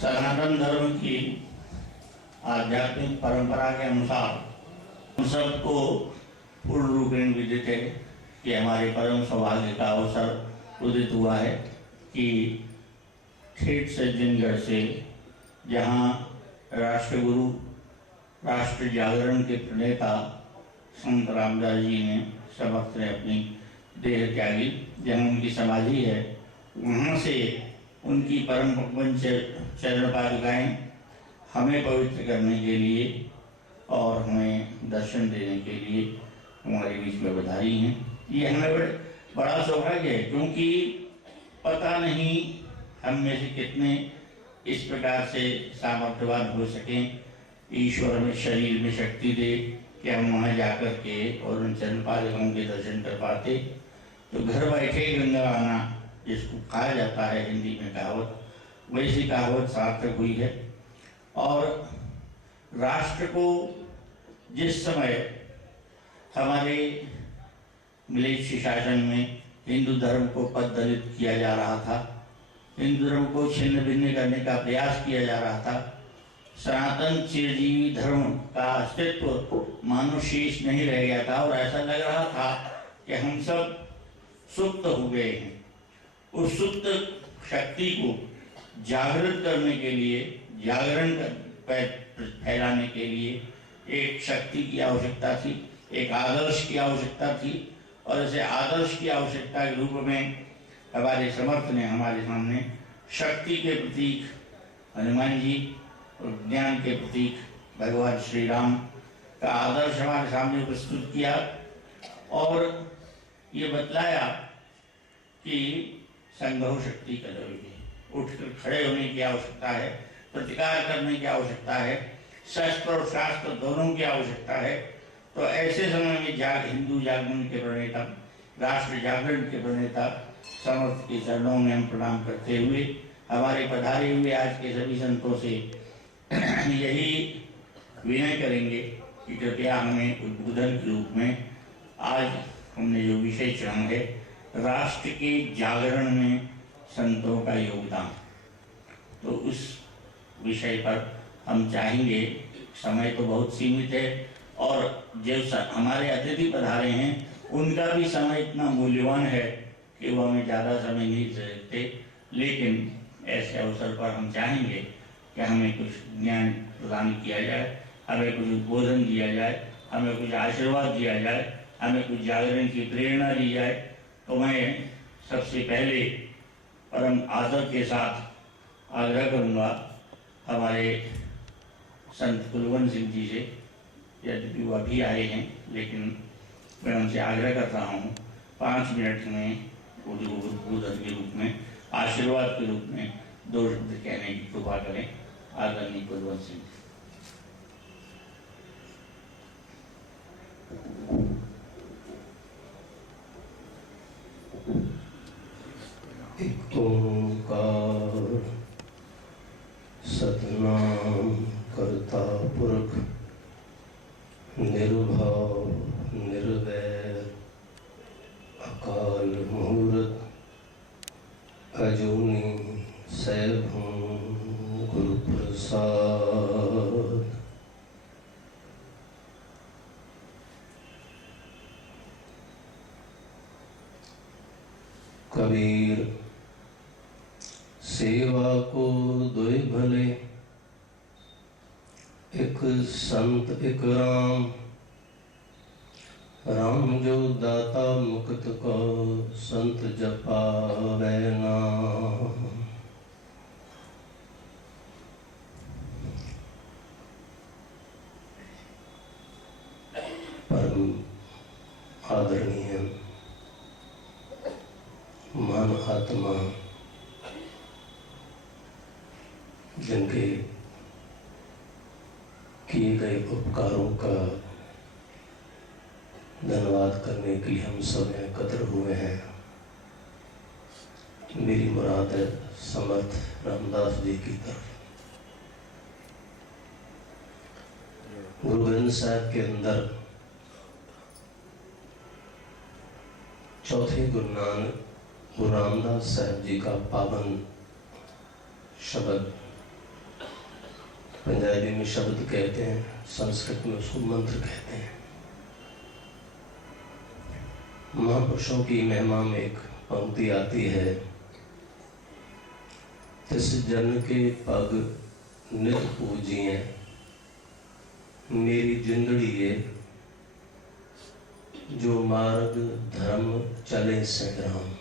सनातन धर्म की आध्यात्मिक परंपरा के अनुसार हम सबको पूर्ण रूप में विदित है कि हमारे परम सौभाग्य का अवसर उदित हुआ है कि ठेठ सज्जनगढ़ से जहाँ राष्ट्रगुरु राष्ट्र जागरण के प्रणेता संत रामदास जी ने सब ने अपनी देह त्यागी, जहाँ उनकी समाधि है, वहाँ से उनकी परम पवन चरण पादुकाएं हमें पवित्र करने के लिए और हमें दर्शन देने के लिए हमारे बीच में पधारी हैं। ये हमें बड़ा सौभाग्य है, क्योंकि पता नहीं हम में से कितने इस प्रकार से सामर्थ्यवान हो सकें, ईश्वर हमें शरीर में शक्ति दे कि हम वहाँ जाकर के और उन चरण पादुकाओं के दर्शन कर पाते। तो घर बैठे गंगा आना जिसको कहा जाता है हिंदी में कहावत, वैसी कहावत सार्थक हुई है। और राष्ट्र को जिस समय हमारे मिलिट्री शासन में हिंदू धर्म को पददलित किया जा रहा था, हिंदू धर्म को छिन्न भिन्न करने का प्रयास किया जा रहा था, सनातन चिरजीवी धर्म का अस्तित्व मानो शेष नहीं रह गया था और ऐसा लग रहा था कि हम सब सुप्त हो गए हैं। उस सुप्त शक्ति को जागृत करने के लिए, जागरण फैलाने के लिए एक शक्ति की आवश्यकता थी, एक आदर्श की आवश्यकता थी। और ऐसे आदर्श की आवश्यकता के रूप में हमारे समर्थ ने हमारे सामने शक्ति के प्रतीक हनुमान जी और ज्ञान के प्रतीक भगवान श्री राम का आदर्श हमारे सामने प्रस्तुत किया और ये बतलाया कि संघर्ष शक्ति का जरूरी है, उठकर खड़े होने की आवश्यकता है, प्रतिकार करने की आवश्यकता है, शस्त्र और शास्त्र दोनों की आवश्यकता है। तो ऐसे समय में हिंदू जागरण के प्रणेता, राष्ट्र जागरण के प्रणेता समर्थ के चरणों में हम प्रणाम करते हुए हमारे पधारे हुए आज के सभी संतों से यही विनय करेंगे कि कृपया हमें उद्बोधन के रूप में आज हमने जो विषय चुना है, राष्ट्र के जागरण में संतों का योगदान, तो उस विषय पर हम चाहेंगे। समय तो बहुत सीमित है और जो हमारे अतिथि पधारे हैं उनका भी समय इतना मूल्यवान है कि वो हमें ज़्यादा समय नहीं दे सकते, लेकिन ऐसे अवसर पर हम चाहेंगे कि हमें कुछ ज्ञान प्रदान किया जाए, हमें कुछ उद्बोधन दिया जाए, हमें कुछ आशीर्वाद दिया जाए, हमें कुछ जागरण की प्रेरणा दी जाए। तो मैं सबसे पहले परम आदर के साथ आग्रह करूँगा हमारे संत कुलवंत सिंह जी से, यद्यपि वो अभी आए हैं लेकिन मैं उनसे आग्रह कर रहा हूँ 5 मिनट में उद्बोधन के रूप में, आशीर्वाद के रूप में 2 शब्द कहने की कृपा करें। आदरणीय कुलवंत सिंह। एक ओंकार सतनाम करता पुरख निर्भव निर्वैर अकाल मूर्त अजूनी सैभं गुरु प्रसाद। कबीर सेवा को दोय भले, एक संत एक राम, राम जो दाता मुक्त को संत जपावै नाम। परम आदरणीय मान आत्मा, जिनके किए गए उपकारों का धन्यवाद करने के लिए हम सब एकत्र हुए हैं। मेरी मुराद है समर्थ रामदास जी की तरफ। गुरु ग्रंथ साहिब के अंदर चौथे गुरु रामदास साहब जी का पावन शब्द पंजाबी में शब्द कहते हैं, संस्कृत में उसको मंत्र कहते हैं। महापुरुषों की महिमा में एक पंक्ति आती है, तिस जन के पग नित पूजिए, मेरी जिंदड़ी ये, जो मार्ग धर्म चले संग्राम।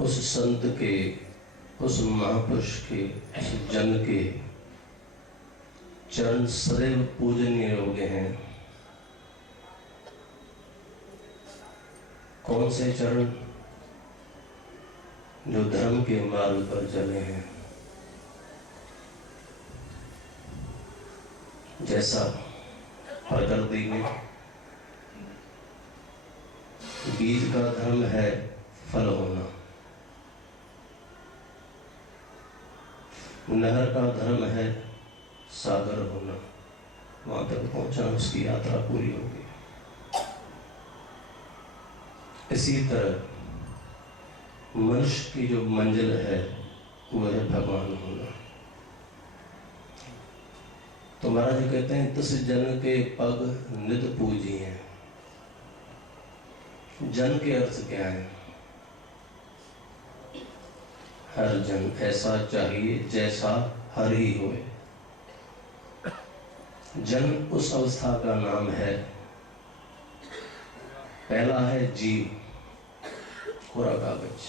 उस संत के, उस महापुरुष के, उस जन के चरण सदैव पूजनीय योग्य हैं। कौन से चरण? जो धर्म के मार्ग पर चले हैं। जैसा प्रकृति में बीज का धर्म है फल होना, नहर का धर्म है सागर होना, वहां तक पहुंचना उसकी यात्रा पूरी होगी। इसी तरह मनुष्य की जो मंजिल है वो है भगवान होना। तो महाराज जी कहते हैं, तिस जन के पग नित पूजिए। जन के अर्थ क्या है? हर जन ऐसा चाहिए जैसा हर ही होए। जन उस अवस्था का नाम है। पहला है जीव, कोरा कागज।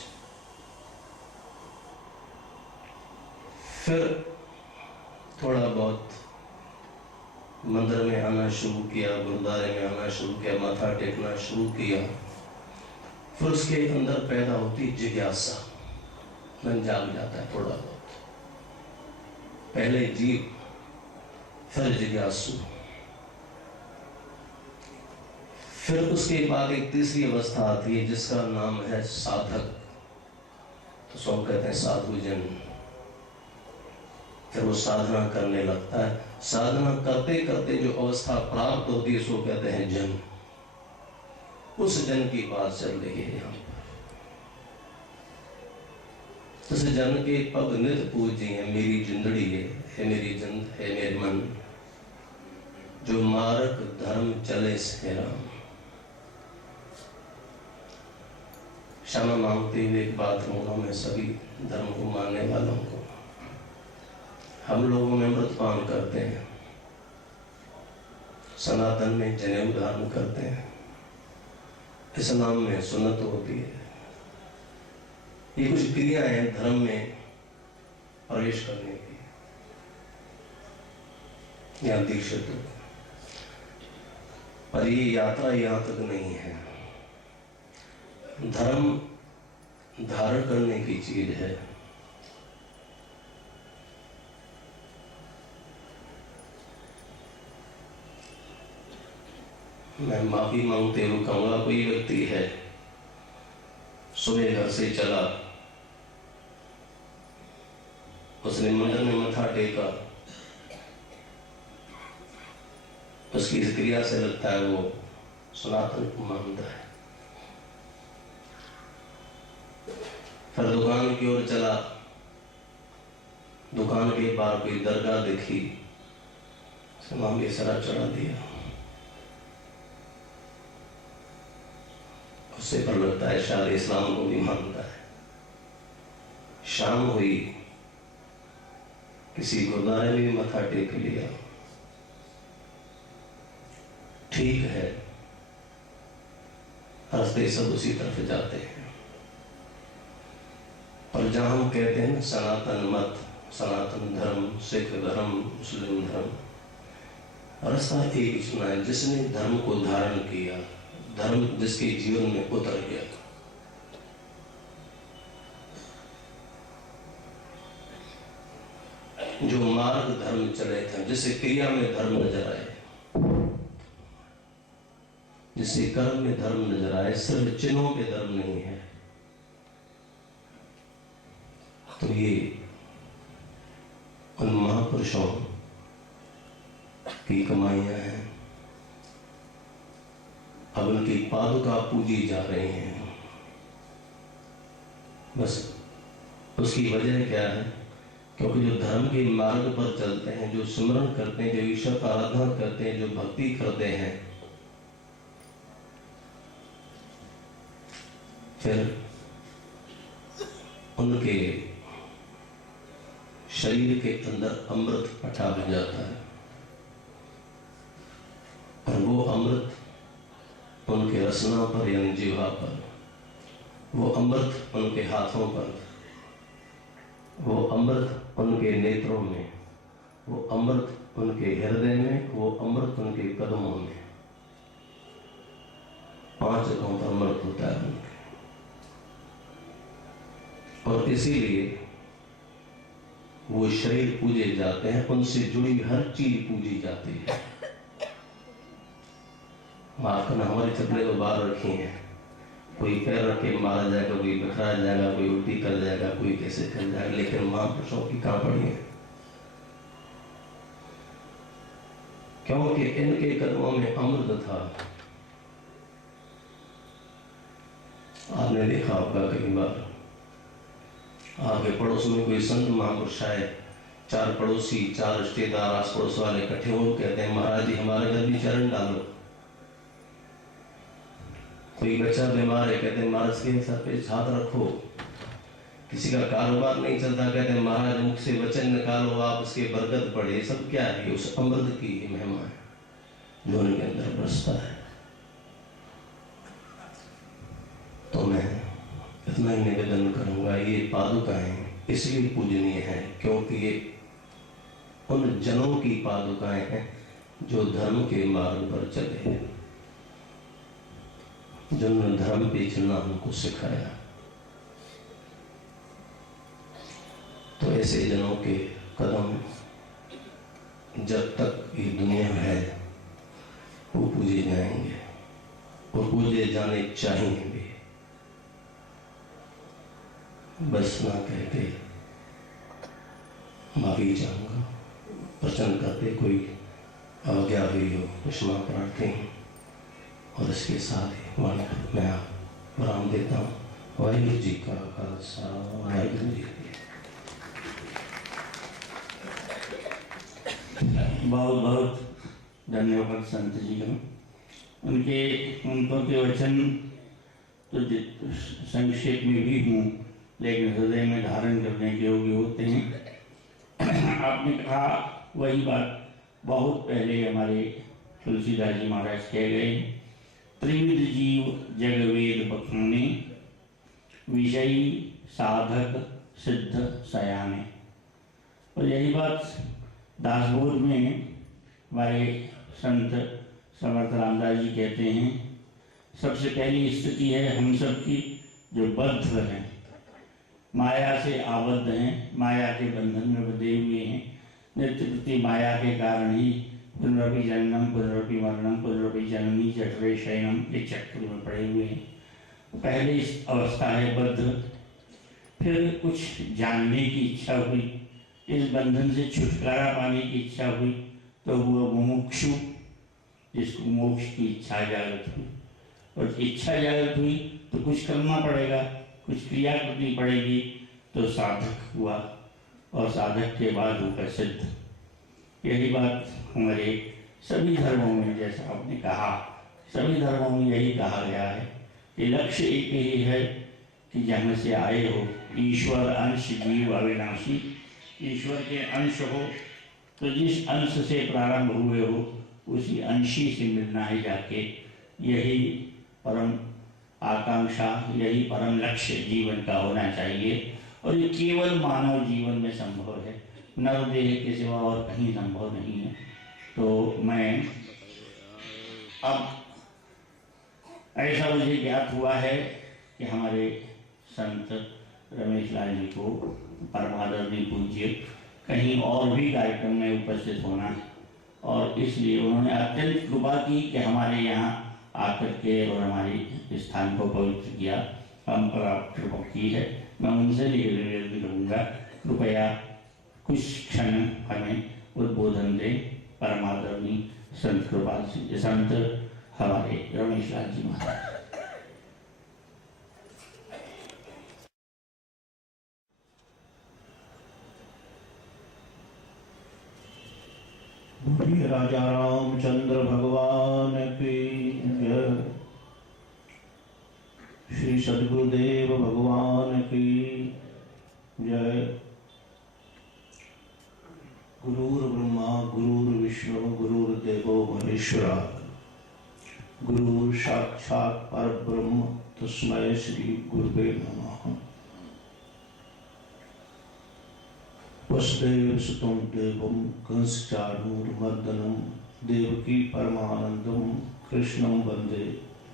फिर थोड़ा बहुत मंदिर में आना शुरू किया, गुरुद्वारे में आना शुरू किया, माथा टेकना शुरू किया। फिर उसके अंदर पैदा होती जिज्ञासा, मन जाग जाता है थोड़ा बहुत। पहले जीव, फिर जिज्ञासु, फिर उसके बाद एक तीसरी अवस्था आती है जिसका नाम है साधक। तो सब कहते हैं साधु जन। फिर वो साधना करने लगता है। साधना करते करते जो अवस्था प्राप्त होती है उसको कहते हैं जन। उस जन की बात चल रही है यहाँ पर। उस जन के पग नित पूजिए, मेरी जिंदड़ी है मेरी जिंद है मेरे मन, जो मार्ग धर्म चले से राम। क्षमा मांगते हुए एक बात कहूंगा मैं सभी धर्म को मानने वालों को। हम लोगों में अमृतपान करते हैं, सनातन में जनेऊ धारण करते हैं, इस्लाम में सुन्नत होती है। ये कुछ क्रियाएं हैं धर्म में प्रवेश करने की या दीक्षित। पर ये यात्रा यहाँ तक नहीं है। धर्म धारण करने की चीज है। मैं माफी मांगते हुए कहूंगा, कोई व्यक्ति है सुबह घर से चला, उसने मंदिर में मथा टेका, उसकी इस क्रिया से लगता है वो सनातन को मानता है। फिर दुकान की ओर चला, दुकान के पार कोई दरगाह देखी, वहां भी सरा चढ़ा दिया। उससे पर लगता है शायद इस्लाम को भी मानता है। शाम हुई, किसी गुरुद्वारे में मथा टेक लिया, ठीक है, रास्ते सब उसी तरफ जाते हैं। पर जहां हम कहते हैं सनातन मत, सनातन धर्म, सिख धर्म, मुस्लिम धर्म, रास्ता एक ही चुना है। जिसने धर्म को धारण किया, धर्म जिसके जीवन में उतर गया, जो मार्ग धर्म चले थे, जिसे क्रिया में धर्म नजर आए, जिसे कर्म में धर्म नजर आए, सिर्फ चिन्हों पे धर्म नहीं है, तो ये उन महापुरुषों की कमाइयां हैं। अब उनकी पादुका पूजी जा रही हैं। बस उसकी वजह क्या है? क्योंकि जो धर्म के मार्ग पर चलते हैं, जो सिमरन करते हैं, जो ईश्वर का आराधना करते हैं, जो भक्ति करते हैं, फिर उनके शरीर के अंदर अमृत पटा बन जाता है और वो अमृत उनके रसना पर यानी जीवा पर, वो अमृत उनके हाथों पर, वो अमृत उनके नेत्रों में, वो अमृत उनके हृदय में, वो अमृत उनके कदमों में, 5 जगहों पर अमृत होता है उनके। और इसीलिए वो शरीर पूजे जाते हैं, उनसे जुड़ी हर चीज पूजी जाती है। माफ करना, हमारी चप्पलें तो बाहर रखी हैं, कोई पैर रख के मारा जाएगा, कोई बखरा जाएगा, कोई उल्टी कर जाएगा, कोई कैसे कर जाएगा, लेकिन महापुरुषों की कहां पड़ी है? क्योंकि इनके कदमों में अमृत था। आपने देखा होगा कई बार आपके पड़ोस में कोई संत महापुरुष आए, 4 पड़ोसी, 4 रिश्तेदार, आस पड़ोस वाले इकट्ठे हो, कहते हैं महाराज जी हमारे घर भी चरण डालो। कोई बच्चा बीमार है, कहते हैं महाराज के सर पे हाथ रखो। किसी का कारोबार नहीं चलता, कहते हैं महाराज मुख से वचन निकालो, आप उसके बरकत पड़े। सब क्या है? उस अमृत की महिमा है जो उनके अंदर बरसता है। तो मैं इतना ही निवेदन करूंगा, ये पादुकाएं इसलिए पूजनीय हैं क्योंकि ये उन जनों की पादुकाएं हैं जो धर्म के मार्ग पर चले हैं, जिन्होंने धर्म पे चलना हमको सिखाया। तो ऐसे जनों के कदम जब तक ये दुनिया है वो पूजे जाएंगे और पूजे जाने चाहिए भी। बस ना कहते माफी चाहूंगा, प्रचन करते कोई अवज्ञा हुई हो तो क्षमा प्रार्थी हूँ। और इसके साथ ही मैं विराम देता हूँ। वाहिगुरु जी का खालसा, वाहिगुरु जी की। बहुत बहुत धन्यवाद संत जी को। उनको के वचन तो संक्षेप में भी हूँ, लेकिन हृदय में धारण करने के योग्य होते हैं। आपने कहा वही बात बहुत पहले हमारे तुलसीदास जी महाराज कह गए, त्रिविध जीव जग वेद बखाने, विषयी साधक सिद्ध सयाने। और यही बात दासबोध में हमारे संत समर्थ रामदास जी कहते हैं, सबसे पहली स्थिति है हम सब की जो बद्ध हैं, माया से आबद्ध हैं, माया के बंधन में बंधे हुए हैं। नित्य प्रति माया के कारण ही पुनरपि जन्मम पुनरपि मरणम पुनरपि जननी जठरे शयनम के चक्र में पड़े हुए हैं। पहली अवस्था है बद्ध। फिर कुछ जानने की इच्छा हुई, इस बंधन से छुटकारा पाने की इच्छा हुई, तो हुआ मुमुक्षु, जिसको मोक्ष की इच्छा जागृत हुई। और इच्छा जागृत हुई तो कुछ करना पड़ेगा, कुछ क्रिया करनी पड़ेगी, तो साधक हुआ और साधक के बाद हुआ सिद्ध। यही बात हमारे सभी धर्मों में, जैसा आपने कहा, सभी धर्मों में यही कहा गया है कि लक्ष्य एक ही है कि जहाँ से आए हो, ईश्वर अंश जीव अविनाशी, ईश्वर के अंश हो, तो जिस अंश से प्रारंभ हुए हो उसी अंशी से मिलना है जाके। यही परम आकांक्षा, यही परम लक्ष्य जीवन का होना चाहिए। और ये केवल मानव जीवन में संभव है, नरदेह के सिवा और कहीं संभव नहीं है। तो मैं अब ऐसा मुझे ज्ञात हुआ है कि हमारे संत रमेश लाल जी को परमादरणीय पूज्य कहीं और भी कार्यक्रम में उपस्थित होना है, और इसलिए उन्होंने अत्यंत कृपा की कि हमारे यहाँ आकर के और हमारे स्थान को पवित्र किया, हम पर कृपा की है। मैं उनसे निवेदन करूँगा, कृपया कुछ क्षण हमें उद्बोधन दें। परमादरणीय संत कृपाल सिंह, संत हमारे रमेश लाल जी महाराज। राजा रामचंद्र भगवान की जय। श्री सद्गुरुदेव भगवान की जय। गुरुर्ब्रह्मा गुरुर्विष्णु गुरुर्देवो महेश्वरा, गुरु साक्षात् परब्रह्म तस्मै श्री गुरुवे नमः। वसुदेव सुतं देवं कंसचाणूरमर्दनं देवकी परमानंदं कृष्णं वंदे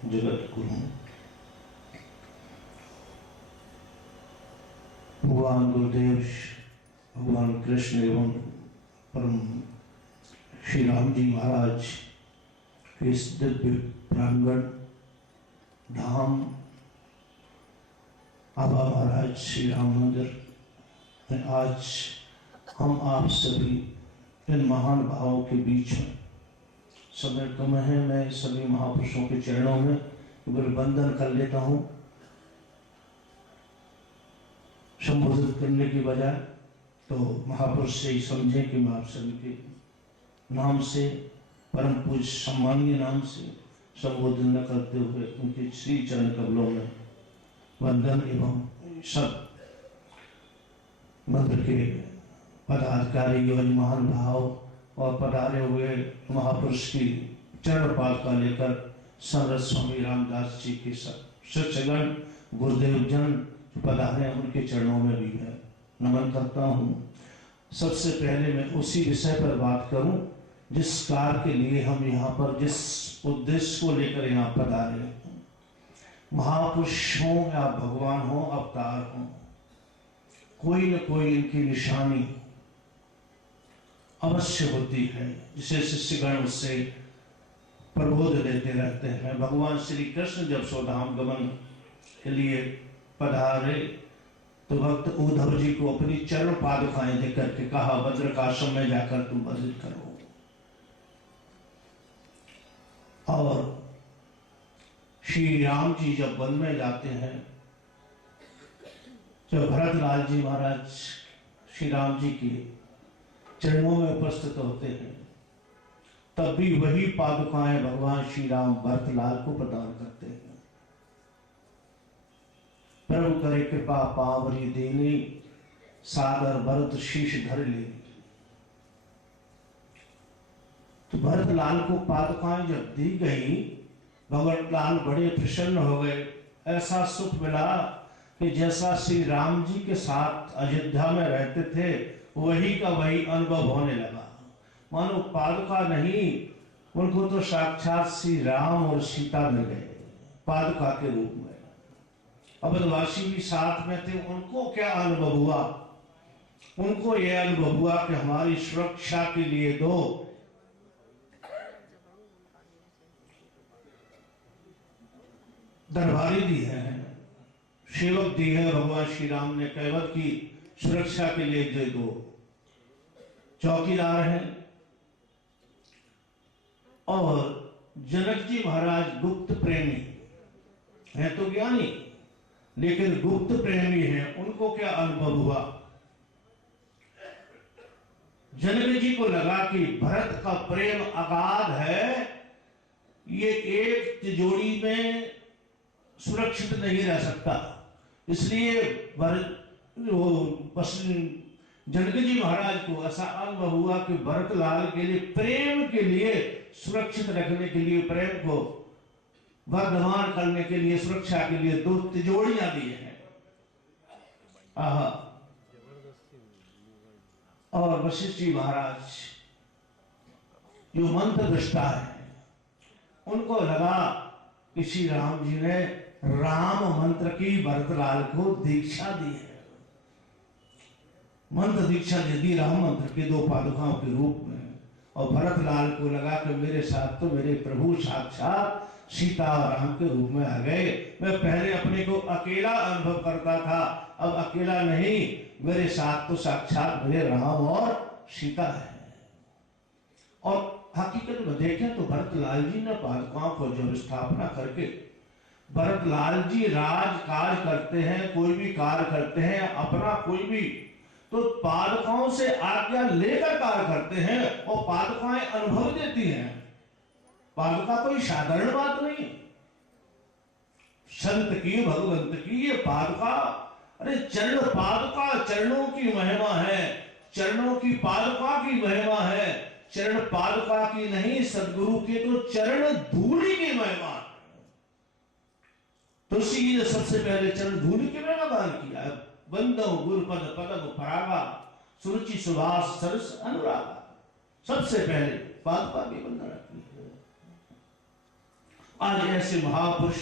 जगद्गुरुं। भगवान गुरुदेव भगवान कृष्ण एवं परम श्री राम जी महाराज के इस दिव्य प्रांगण धाम आबा महाराज श्री राम मंदिर में आज हम आप सभी इन महान भावों के बीच में समय कम है। मैं सभी महापुरुषों के चरणों में केवल वंदन कर लेता हूँ, संबोधित करने की बजाय तो महापुरुष से ही समझें कि मैं आप सभी के नाम से, परम पूज्य सम्मानीय नाम से संबोधन न करते हुए उनके श्री चरण कमलों में वंदन एवं सब मंदिर के पदाधिकारी एवं महान भाव और पधारे हुए महापुरुष की चरण पादुका लेकर समर्थ स्वामी रामदास जी के शिष्यगण गुरुदेव जन पधारे उनके चरणों में भी मैं नमन करता हूँ। सबसे पहले मैं उसी विषय पर बात करूं जिस कार्य के लिए हम यहाँ पर, जिस उद्देश्य को लेकर यहाँ पधारे हैं। महापुरुष हों या भगवान हो, अवतार हो, कोई न कोई इनकी निशानी अवश्य होती है जिसे शिष्यगण उससे प्रबोध लेते रहते हैं। भगवान श्री कृष्ण जब स्वधाम गमन के लिए पधारे तो भक्त उद्धव जी को अपनी चरण पादुकाएं देकर के कहा, भद्रकाश्रम में जाकर तुम भजन करो। और श्री राम जी जब वन में जाते हैं, जब भरतलाल जी महाराज श्री राम जी के चरणों में उपस्थित होते हैं, तब भी वही पादुकाएं भगवान श्री राम भरतलाल को प्रदान करते हैं। प्रभु करे कृपा पावरी देनी, सागर भरत शीश धर ले। तो भरतलाल को पादुकाएं जब दी गई, भरतलाल बड़े प्रसन्न हो गए। ऐसा सुख मिला कि जैसा श्री राम जी के साथ अयोध्या में रहते थे वही का वही अनुभव होने लगा। मानो पादुका नहीं, उनको तो साक्षात श्री राम और सीता मिल गए पादुका के रूप में। अवधवासी भी साथ में थे, उनको क्या अनुभव हुआ? उनको यह अनुभव हुआ कि हमारी सुरक्षा के लिए दो दरबारी दी है, सेवक दी है भगवान श्री राम ने, कैवट की सुरक्षा के लिए दे दो चौकीदार हैं। और जनक जी महाराज गुप्त प्रेमी हैं, तो ज्ञानी लेकिन गुप्त प्रेमी हैं। उनको क्या अनुभव हुआ? जनक जी को लगा कि भरत का प्रेम अगाध है, ये एक तिजोरी में सुरक्षित नहीं रह सकता। इसलिए जनक जी महाराज को ऐसा अनुभव हुआ कि भरतलाल के लिए, प्रेम के लिए, सुरक्षित रखने के लिए, प्रेम को वर्धमान करने के लिए, सुरक्षा के लिए दो तिजोरियां दी हैं। और वशिष्ठ जी महाराज जो मंत्र दृष्टा है, उनको लगा कि श्री राम जी ने राम मंत्र की भरतलाल को दीक्षा दी है। मंत्र दीक्षा दे दी राम मंत्र के दो पादुकाओं के रूप में। और भरतलाल को लगा कि मेरे साथ तो मेरे प्रभु साक्षात सीता और राम के रूप में आ गए। मैं पहले अपने को अकेला अनुभव करता था, अब अकेला नहीं, मेरे साथ तो साक्षात मेरे राम और सीता है। और हकीकत में देखें तो भरतलाल जी ने पादुकाओं को जो स्थापना करके, भरतलाल जी राज कार्य करते हैं, कोई भी कार्य करते हैं, अपना कोई भी तो पादुकाओं से आज्ञा लेकर कार्य करते हैं और पादुकाएं अनुभव देती हैं। पादुका कोई साधारण बात नहीं, संत की भगवंत की ये पादुका, अरे चरण पादुका, चरणों की महिमा है, चरणों की पादुका की महिमा है। चरण पादुका की नहीं, सदगुरु के तो चरण धूलि की महिमा है। तुलसी जी ने सबसे पहले चरण धूलि के में दान किया है। बंदो गुरुपद पदम परागा, सुरुचि सुभाष सरस अनुरागा। सबसे पहले पादुका की वंदना की है। आज ऐसे महापुरुष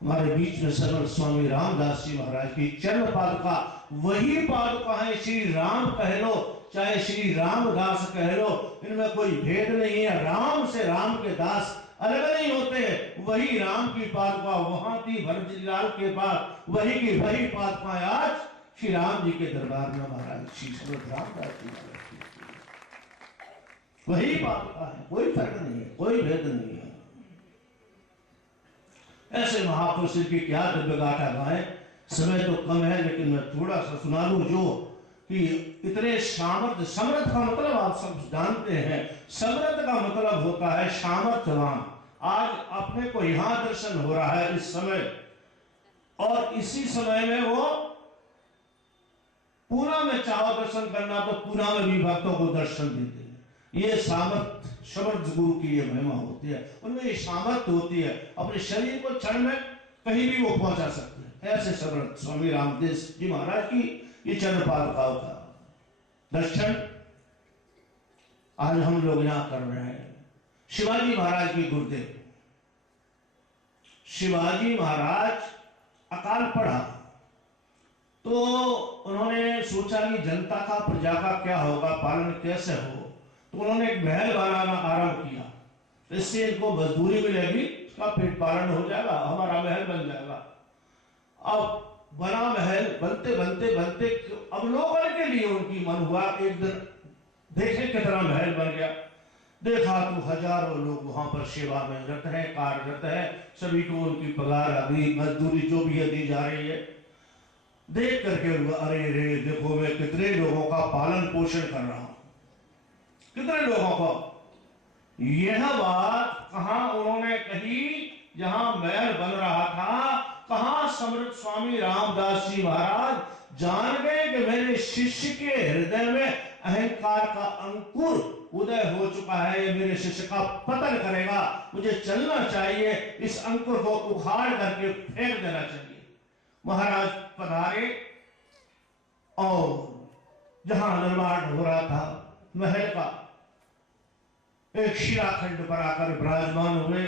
हमारे बीच में सरल स्वामी रामदास जी महाराज की चरण पादुका, वही पादुका है। श्री राम कह लो चाहे श्री रामदास कह लो, इनमें कोई भेद नहीं है। राम से राम के दास अलग नहीं होते। वही राम की पादुका वहां थी भरतलाल के पास, वही की वही पादुका आज श्री राम जी के दरबार में महाराज श्री श्रीमद रामदास जी महाराज की वही पादुका है, कोई फर्क नहीं है, कोई भेद नहीं है। ऐसे महापुरुष की क्या दिव्य गाथा गाएं, समय तो कम है लेकिन मैं थोड़ा सा सुना लूं जो कि इतने सामर्थ्य, समर्थ का मतलब आप सब जानते हैं, समर्थ का मतलब होता है सामर्थ्यवान। आज अपने को यहां दर्शन हो रहा है इस समय, और इसी समय में वो पूना में चाहो दर्शन करना तो पूना में भी भक्तों को दर्शन देते हैं। ये सामर्थ समर्थ गुरु की ये महिमा होती है, उनमें ये सामर्थ्य होती है, अपने शरीर को क्षण में कहीं भी वो पहुंचा सकते हैं। ऐसे समर्थ स्वामी रामदेव जी महाराज की ये चरण पादुकाओं का दर्शन आज हम लोग यहां कर रहे हैं। शिवाजी महाराज के गुरुदेव, शिवाजी महाराज अकाल पड़ा तो उन्होंने सोचा कि जनता का प्रजा का क्या होगा, पालन कैसे हो, तो उन्होंने एक महल बनाना आरंभ किया। इससे इनको मजदूरी मिलेगी, इसका पेट पालन हो जाएगा, हमारा महल बन जाएगा। अब बना महल, बनते बनते बनते अवलोकन के लिए उनकी मन हुआ, एक दिन देखे कितना महल बन गया। देखा तो हजारों लोग वहां पर सेवा में रत है, कार्यरत है, सभी को उनकी पगार अभी मजदूरी जो भी है दी जा रही है। देख करके अरे रे देखो मैं कितने लोगों का पालन पोषण कर रहा हूं, कितने लोगों को। यह बात कहां उन्होंने कही, जहां महल बन रहा था, कहां समर्थ स्वामी रामदास जी महाराज जान गए कि मेरे शिष्य के हृदय में अहंकार का अंकुर उदय हो चुका है, ये मेरे शिष्य का पतन करेगा, मुझे चलना चाहिए, इस अंकुर को उखाड़ करके फेंक देना चाहिए। महाराज पधारे और जहां निर्माण हो रहा था महल का, एक शिलाखंड पर आकर विराजमान हुए।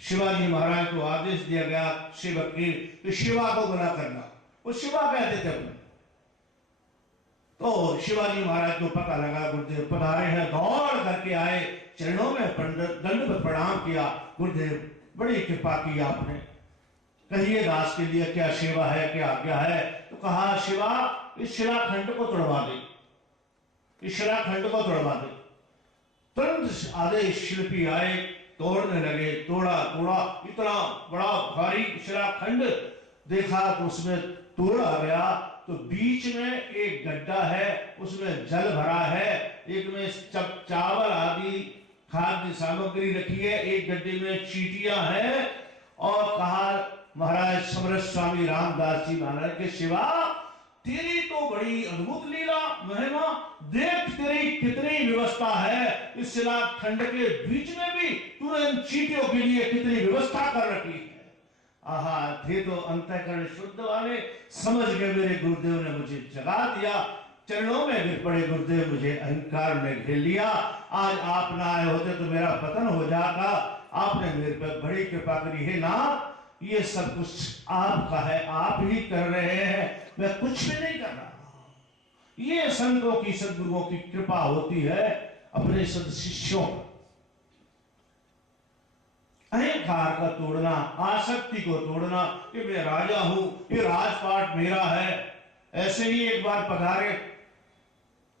शिवाजी महाराज को आदेश दिया गया सेवक की शिवा को बना करना, वो शिवा कहते थे उन्हें। तो शिवाजी महाराज को पता लगा गुरुदेव पधारे हैं, दौड़ करके आए, चरणों में दंडवत प्रणाम किया। गुरुदेव बड़ी कृपा की आपने, कहिए दास के लिए क्या सेवा है, क्या आज्ञा है। तो कहा शिवा इस शिलाखंड को तोड़वा दे, इस शिलाखंड को तोड़वा दे। तुरंत आधे शिल्पी आए, तोड़ने लगे, तोड़ा तोड़ा, इतना बड़ा भारी शिलाखंड देखा तो उसमें तोड़ा गया तो बीच में एक गड्ढा है, उसमें जल भरा है, एक में चावल आदि खाद्य सामग्री रखी है, एक गड्ढे में चीटियां हैं। और कहा महाराज समर्थ स्वामी रामदास जी महाराज के शिवा तेरी तो बड़ी अद्भुत लीला महिमा, देख तेरी कितनी व्यवस्था है, इस शिलाखंड के बीच में भी तूने इन चीटियों के लिए कितनी व्यवस्था कर रखी है। आहा, थे तो अंतःकरण शुद्ध वाले, समझ गए मेरे गुरुदेव ने मुझे जगा दिया, चरणों में गिर पड़े गुरुदेव, मुझे अहंकार में घेर लिया। आज आप ना आए होते तो मेरा पतन हो जाता, आपने मेरे पर बड़ी कृपा करी है ना, ये सब कुछ आपका है, आप ही कर रहे हैं, मैं कुछ भी नहीं कर रहा। ये संतों की, सद्गुरुओं की कृपा होती है अपने सद शिष्यों। अहंकार का तोड़ना, आसक्ति को तोड़ना कि मैं राजा हूं, ये राजपाट मेरा है। ऐसे ही एक बार पधारे,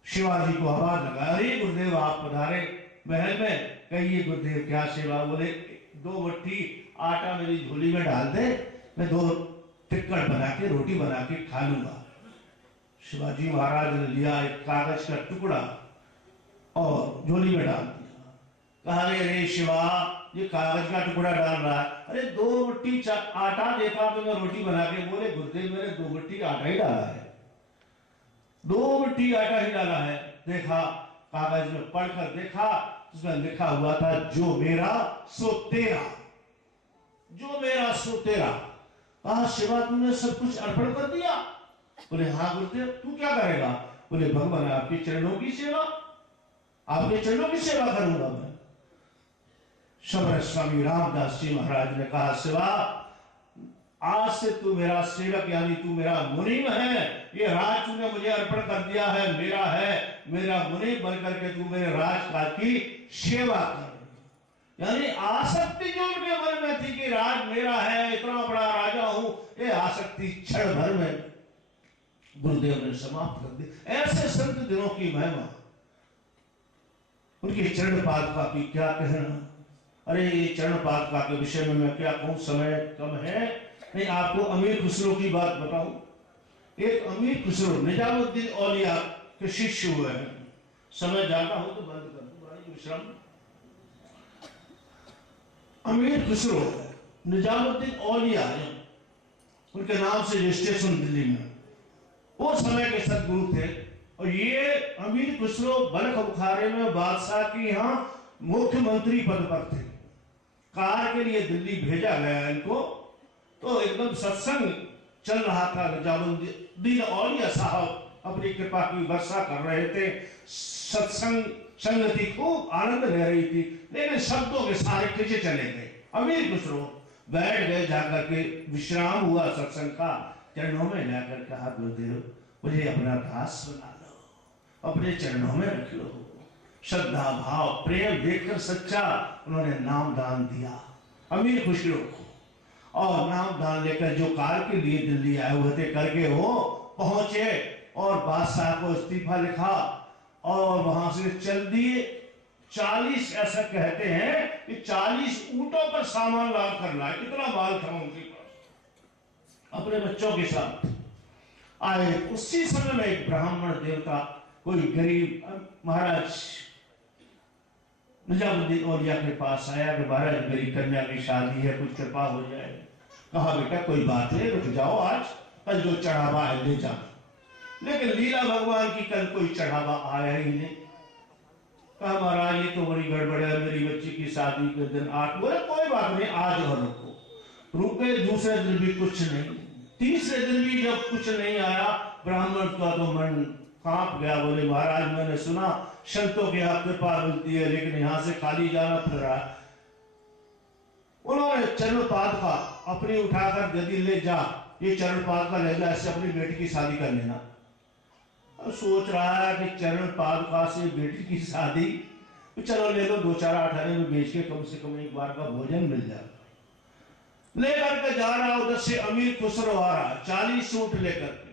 शिवाजी को आवाज लगा, अरे गुरुदेव आप पधारे महल में, कहिए गुरुदेव क्या सेवा। बोले 2 मुट्ठी आटा मेरी झोली में डाल दे, मैं 2 टिक्कड़ बना के रोटी बना के खा लूंगा। शिवाजी महाराज ने लिया एक कागज का टुकड़ा और झोली में डाल दिया। कहा रे शिवा, ये कागज का टुकड़ा डाल रहा है, अरे 2 मुट्ठी आटा देता तो मैं रोटी बना के। बोले गुरुदेव मैंने 2 मुट्ठी आटा ही डाला है, 2 मुट्ठी आटा ही डाला है। देखा कागज में पढ़कर देखा, उसमें लिखा हुआ था जो मेरा सो तेरा, जो मेरा सो तेरा। कहा शिवा तुमने सब कुछ अर्पण कर दिया? बोले हाँ गुरुदेव। तू क्या करेगा? बोले भगवान आपके चरणों की सेवा, आपके चरणों की सेवा करूंगा मैं। शबर स्वामी रामदास जी महाराज ने कहा शिवा, आज से तू मेरा सेवक यानी तू मेरा मुनीम है। ये राज तूने मुझे अर्पण कर दिया है, मेरा है, मेरा मुनीम बनकर के तू मेरे राजकाज की सेवा कर। यानी आसक्ति जो उनके मन में थी कि राज मेरा है, इतना बड़ा राजा हूं, ये आसक्ति क्षण भर में गुरुदेव ने समाप्त कर दी। ऐसे संत दिनों की महिमा, उनके चरण पादुका की क्या कहना। अरे ये चरण पादुका के विषय में मैं क्या कहूं, समय कम है। नहीं, आपको अमीर खुसरो की बात बताऊं। एक अमीर खुसरो निजामुद्दीन औलिया के शिष्य हुए हैं। समय ज्यादा हो तो बंद कर दूं, बड़ा विश्राम। अमीर खुसरो निजामुद्दीन औलिया उनके नाम से रजिस्ट्रेशन दिल्ली में, वो समय के सदगुरु थे। और ये अमीर खुसरो बल्ख बुखारे में बादशाह की यहाँ मुख्यमंत्री पद पर थे। कार के लिए दिल्ली भेजा गया इनको, तो एकदम सत्संग चल रहा था। निजामुद्दीन औलिया साहब अपनी कृपा की वर्षा कर रहे थे, सत्संग संगति खूब आनंद ले रही थी, लेकिन शब्दों के सारे खींचे चले गए। अमीर खुसरो बैठ गए, जाकर के विश्राम हुआ सत्संग का। चरणों में जाकर कहा गुरुदेव मुझे अपना दास बना लो, अपने चरणों में रख लो। श्रद्धा भाव प्रेम देखकर सच्चा उन्होंने नाम दान दिया अमीर खुसरो को। और नाम दान लेकर जो कार के लिए दिल्ली आए हुए थे करके वो पहुंचे और बादशाह को इस्तीफा लिखा और वहां से चल दिए। 40 ऐसा कहते हैं कि 40 ऊंटों पर सामान ला कर लाए, इतना माल था उनके पास। अपने बच्चों के साथ आए। उसी समय में एक ब्राह्मण देवता, कोई गरीब महाराज निजामुद्दीन औलिया के पास आया कि महाराज मेरी कन्या की शादी है, कुछ कृपा हो जाए। कहा बेटा कोई बात नहीं, रुक जाओ, आज कल जो चढ़ावा है ले जा। लेकिन लीला भगवान की कल कोई चढ़ावा आया ही नहीं। कहा महाराज ये तो बड़ी गड़बड़ है, मेरी बच्ची की शादी के दिन 8। बोले कोई बात नहीं, आज और रुको। रुके, दूसरे दिन भी कुछ नहीं, तीसरे दिन भी जब कुछ नहीं आया, ब्राह्मण का तो मन कांप गया। बोले महाराज मैंने सुना संतों के यहाँ कृपा मिलती है, लेकिन यहाँ से खाली जाना पड़ रहा है। उन्होंने चरण पादुका अपनी उठाकर यदि ले जा, ये चरण पादुका ले जा, इससे अपनी बेटी की शादी कर लेना। अब सोच रहा है कि चरण पादुका से बेटी की शादी, तो चलो ले लो, 2-4 आठाने में बेच के कम से कम एक बार का भोजन मिल जाए। लेकर के जा रहा, उधर से अमीर खुसरो आ रहा 40 ऊंट लेकर के।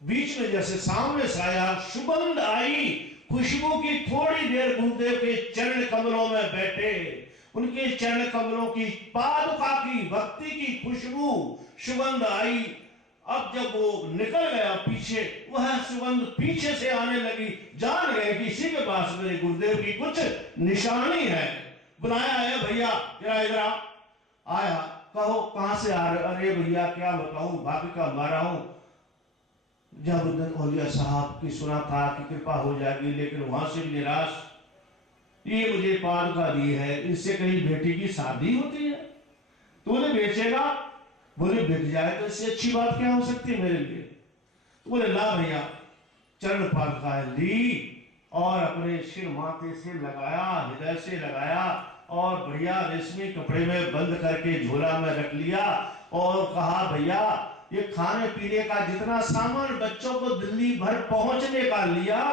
बीच में जैसे सामने से आया, सुगंध आई, खुशबू की। थोड़ी देर गुरुदेव के चरण कमलों में बैठे, उनके चरण कमलों की पादुका की भक्ति की खुशबू सुगंध आई। अब जब वो निकल गया पीछे, वह सुगंध पीछे से आने लगी। जान गए कि इसी के पास मेरे गुरुदेव की कुछ निशानी है। बुलाया है भैया जरा इधर आया, कहो कहां से आ रहे? अरे भैया क्या बताऊं, भाग्य का मारा हूं। निजामुद्दीन औलिया साहब की सुना था कि कृपा हो जाएगी, लेकिन वहां से निराश। ये मुझे पादुका दी है, इससे कहीं बेटी की शादी होती है, तूने बेचेगा? बोले बिक जाए तो इससे अच्छी बात क्या हो सकती है मेरे लिए। तो बोले ला भैया, चरण पादुका ली और अपने सिर माथे से लगाया, हृदय से लगाया और बढ़िया रेशमी कपड़े में बंद करके झोला में रख लिया और कहा भैया ये खाने पीने का जितना सामान बच्चों को दिल्ली भर पहुंचने का लिया,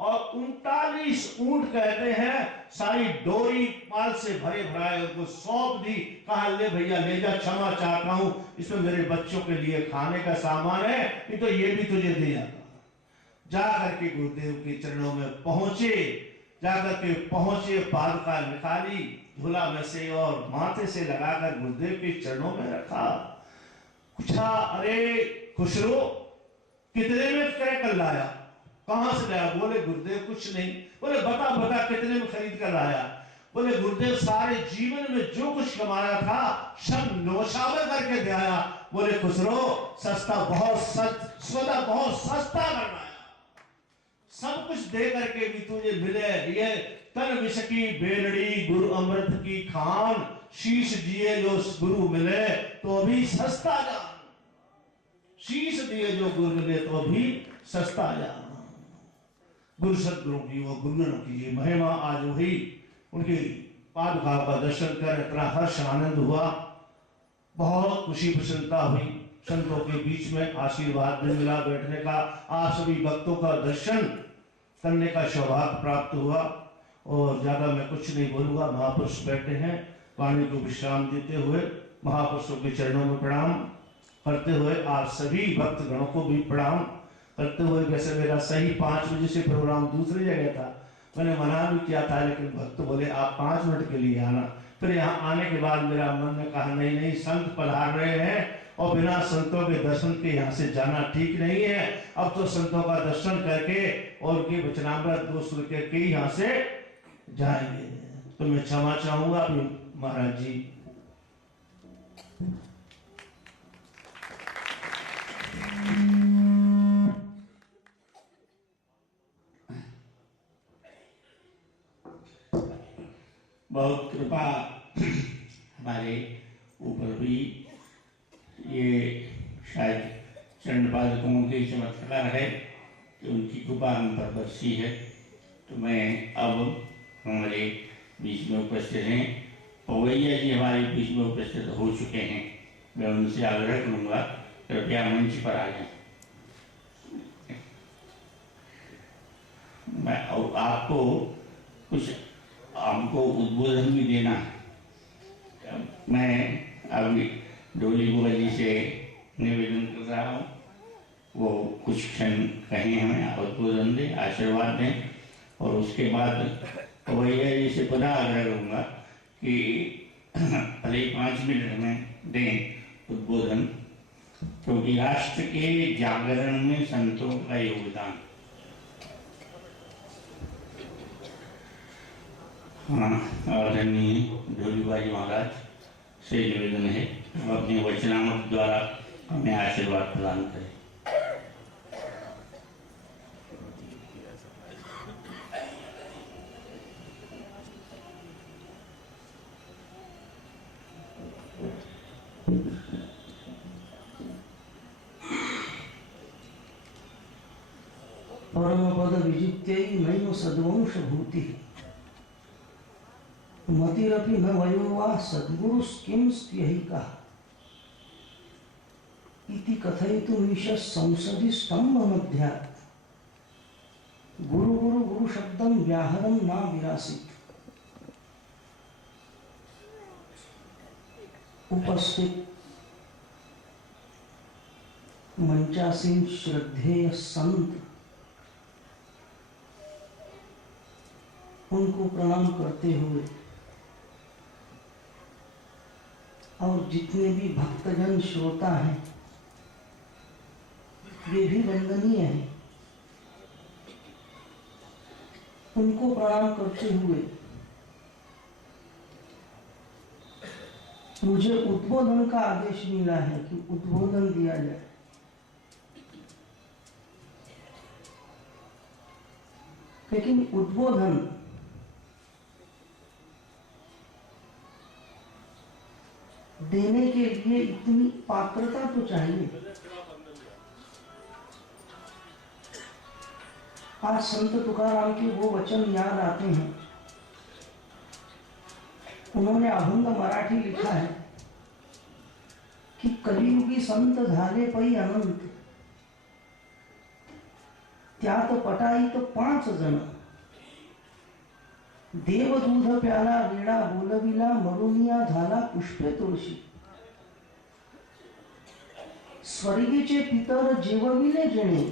और 39 ऊंट कहते हैं सारी डोरी माल से भरे भराए उनको सौंप दी। कहा ले भैया ले जा, क्षमा चाहता हूं, इसमें मेरे बच्चों के लिए खाने का सामान है, नहीं तो ये भी तुझे दे जाता। जाकर के गुरुदेव के चरणों में पहुंचे, जाकर के पहुंचे, पादुका निकाली झोला में से और माथे से लगाकर गुरुदेव के चरणों में रखा। पूछा अरे खुसरो कितने में क्रय कर लाया? कहां से लाया? बोले गुरुदेव कुछ नहीं। बोले बता बता कितने में खरीद कर लाया? बोले गुरुदेव सारे जीवन में जो कुछ कमाया था सब नौशावर करके दे आया। बोले खुसरो सस्ता बहुत सौदा बहुत सस्ता बनाया, सब कुछ दे करके भी तुझे मिले ये तन विष की बेलड़ी गुरु अमृत की खान, शीश दिए जो गुरु मिले तो भी सस्ता जान, शीश दिए जो गुरु मिले तो भी सस्ता जान। गुरु सदगुरु की वो गुरुजनों की ये महिमा आज हुई, उनकी पादुकाओं का दर्शन कर इतना हर्ष आनंद हुआ, बहुत खुशी प्रसन्नता हुई। संतों के बीच में आशीर्वाद भी मिला बैठने का, आप सभी भक्तों का दर्शन करने का सौभाग्य प्राप्त हुआ। और ज्यादा मैं कुछ नहीं बोलूंगा, महापुरुष बैठे हैं, वाणी को विश्राम देते हुए महापुरुषों के चरणों में प्रणाम करते हुए आप सभी भक्त गणों को भी प्रणाम करते हुए, वैसे मेरा सही 5 बजे से प्रोग्राम दूसरी जगह था, मैंने मना भी किया था, लेकिन भक्त बोले आप 5 मिनट के लिए आना। फिर यहाँ आने के बाद मेरा मन ने कहा नहीं नहीं, संत पधार रहे हैं और बिना संतों के दर्शन के यहाँ से जाना ठीक नहीं है। अब तो संतों का दर्शन करके और उनके वचनामृत दो सुन करके यहाँ से जाएंगे। तो मैं क्षमा चाहूंगा अभी महाराज जी। बहुत कृपा हमारे ऊपर भी, ये शायद चरणपादकों के चमत्कार है कि उनकी कृपा हम पर बरसी है। तो मैं अब हमारे बीच में उपस्थित हैं, पवैया जी हमारे बीच में उपस्थित हो चुके हैं, मैं उनसे आग्रह करूँगा कृपया मंच पर आ जाएं। मैं आपको कुछ हमको उद्बोधन भी देना है। मैं अभी डोली बुआ जी से निवेदन कर रहा हूँ, वो कुछ क्षण कहें, हमें उद्बोधन दें, आशीर्वाद दें, और उसके बाद भैया जी से पुनः आग्रह करूँगा कि भले ही 5 मिनट में दें उद्बोधन, क्योंकि राष्ट्र के जागरण में संतों का योगदान। हाँ, आदरणीय ढोलीबाजी महाराज से निवेदन है अपने वचनामृत द्वारा हमें आशीर्वाद प्रदान करें। परम पद विजित्यै नैव सद्वंश भूति मतिरपि न वयो वा सद्गुरुस् किं स्त्यहिका इति कथयितुमीश संसदि स्तंभ मध्यात् गुरु गुरु गुरु शब्दं व्याहरं न विरासित। उपस्थित मंचासीन श्रद्धेय संत, उनको प्रणाम करते हुए और जितने भी भक्तजन श्रोता हैं वे भी वंदनीय हैं, उनको प्रणाम करते हुए मुझे उद्बोधन का आदेश मिला है कि उद्बोधन दिया जाए। लेकिन उद्बोधन देने के लिए इतनी पात्रता तो चाहिए। आज संत तुकाराम के वो वचन याद आते हैं, उन्होंने अभंग मराठी लिखा है कि कलियुगी संत झाले पै अनंत, त्यात पटाईत 5 जण, देवदूध प्याला वेडा बोलविला, मरुनिया झाला पुष्पे तुळशी, स्वर्गीचे पितर जेवविले जेणे,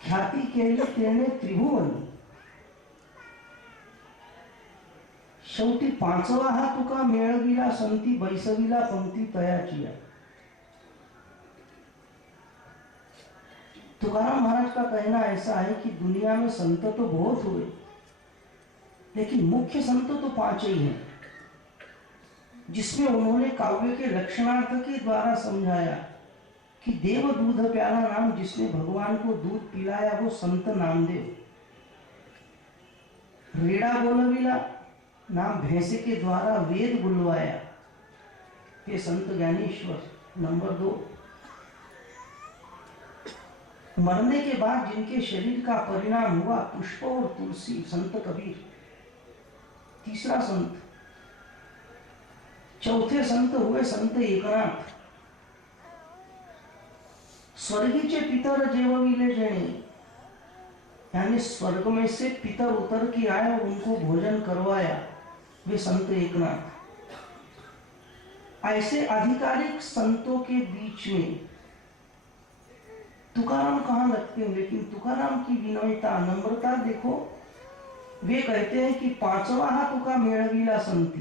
ख्याती केली तेणे त्रिभुवनी। शेवटी 5वा हा तुका मेळविला संती, बैसविला पंक्ती तयाचिया। तुकाराम महाराज का कहना ऐसा है कि दुनिया में संत तो बहुत हुए, लेकिन मुख्य संत तो 5 ही हैं, जिसमें उन्होंने काव्य के लक्षणार्थ के द्वारा समझाया कि देव दूध प्याला नाम जिसने भगवान को दूध पिलाया वो संत नामदेव। रेड़ा बोलविला नाम भैंसे के द्वारा वेद बुलवाया, ये संत ज्ञानेश्वर। नंबर 2, मरने के बाद जिनके शरीर का परिणाम हुआ पुष्प और तुलसी, संत कबीर। तीसरा संत। चौथे संत हुए संत एकनाथ। स्वर्गीचे पितर जेवविले जेणे, यानी स्वर्ग में से पितर उतर के आए और उनको भोजन करवाया, वे संत एकनाथ। ऐसे आधिकारिक संतों के बीच में तुकाराम कहाँ लगते हैं? लेकिन तुकाराम की विनम्रता, नम्रता देखो। वे कहते हैं कि 5वां हा तुका मेळविला संती।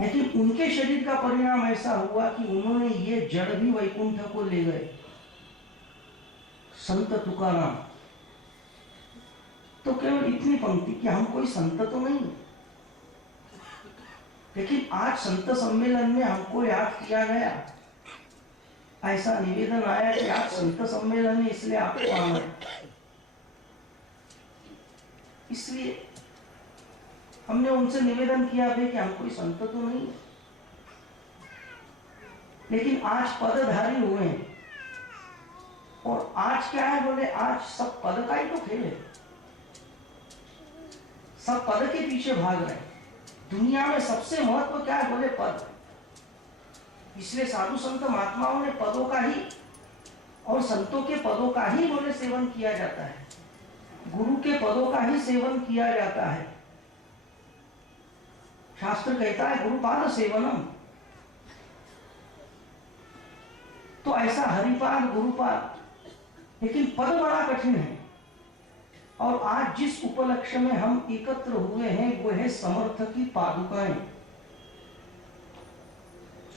लेकिन उनके शरीर का परिणाम ऐसा हुआ कि उन्होंने ये जड़ भी वैकुंठ को ले गए, संत तुकाराम। तो केवल इतनी पंक्ति कि हम कोई संत तो नहीं, लेकिन आज संत सम्मेलन में हमको याद किया गया, ऐसा निवेदन आया कि आज संत सम्मेलन है इसलिए आपको आना है। इसलिए हमने उनसे निवेदन किया है कि हम कोई संत तो नहीं, लेकिन आज पदधारी हुए हैं। और आज क्या है बोले, आज सब पद का ही तो खेल है, सब पद के पीछे भाग रहे हैं। दुनिया में सबसे महत्व क्या है बोले, पद। इसलिए साधु संत महात्माओं ने पदों का ही और संतों के पदों का ही बोले सेवन किया जाता है, गुरु के पदों का ही सेवन किया जाता है। शास्त्र कहता है गुरुपाद सेवनम। तो ऐसा हरिपाद गुरुपाद, लेकिन पद बड़ा कठिन है। और आज जिस उपलक्ष्य में हम एकत्र हुए हैं वो है समर्थ की पादुकाएं।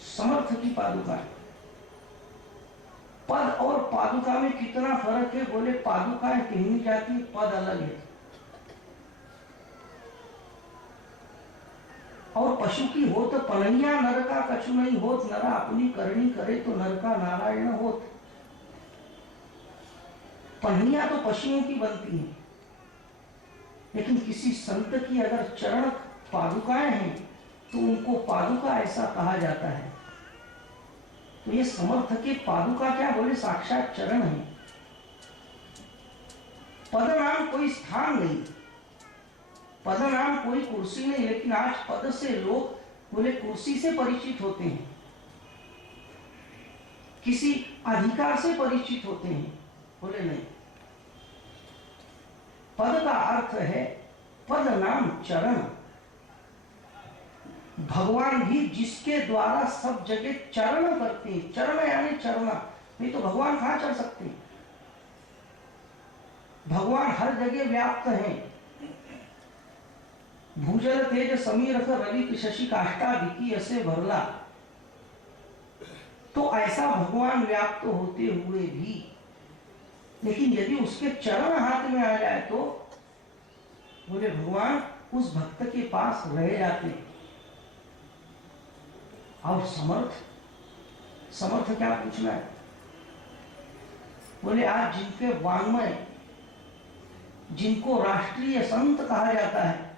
समर्थ की पादुकाएं। पद और पादुका में कितना फर्क है बोले, पादुकाएं कहनी जाती, पद अलग है। और पशु की होत पनहिया नर का कछु नहीं होत, नरा अपनी करनी करे तो नर का नारायण होत। पनहिया तो पशुओं की बनती है, लेकिन किसी संत की अगर चरण पादुकाएं हैं तो उनको पादुका ऐसा कहा जाता है। तो ये समर्थ के पादुका क्या बोले, साक्षात चरण है। पद नाम कोई स्थान नहीं, पद नाम कोई कुर्सी नहीं, लेकिन आज पद से लोग बोले कुर्सी से परिचित होते हैं, किसी अधिकार से परिचित होते हैं, बोले नहीं। पद का अर्थ है, पद नाम चरण। भगवान भी जिसके द्वारा सब जगह चरण करते हैं, चरण यानी चरना, नहीं तो भगवान कहां चढ़ सकते हैं? भगवान हर जगह व्याप्त हैं। भूजल तेज समीर रवि शशि काष्ठा विकी असे भरला। तो ऐसा भगवान व्याप्त होते हुए भी, लेकिन यदि उसके चरण हाथ में आ जाए तो बोले भगवान उस भक्त के पास रह जाते। और समर्थ, समर्थ क्या पूछना है बोले, आज जिनके वाङ्मय, जिनको राष्ट्रीय संत कहा जाता है,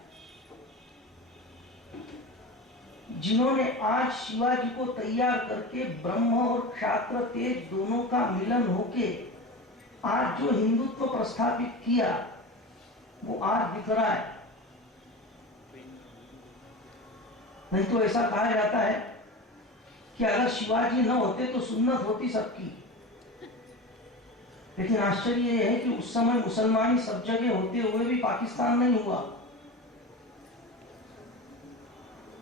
जिन्होंने आज शिवाजी को तैयार करके ब्रह्म और क्षात्र तेज दोनों का मिलन होके आज जो हिंदुत्व प्रस्थापित किया, वो आज दिख रहा है। नहीं तो ऐसा कहा जाता है कि अगर शिवाजी न होते तो सुन्नत होती सबकी। लेकिन आश्चर्य यह है कि उस समय मुसलमानी सब जगह होते हुए भी पाकिस्तान नहीं हुआ।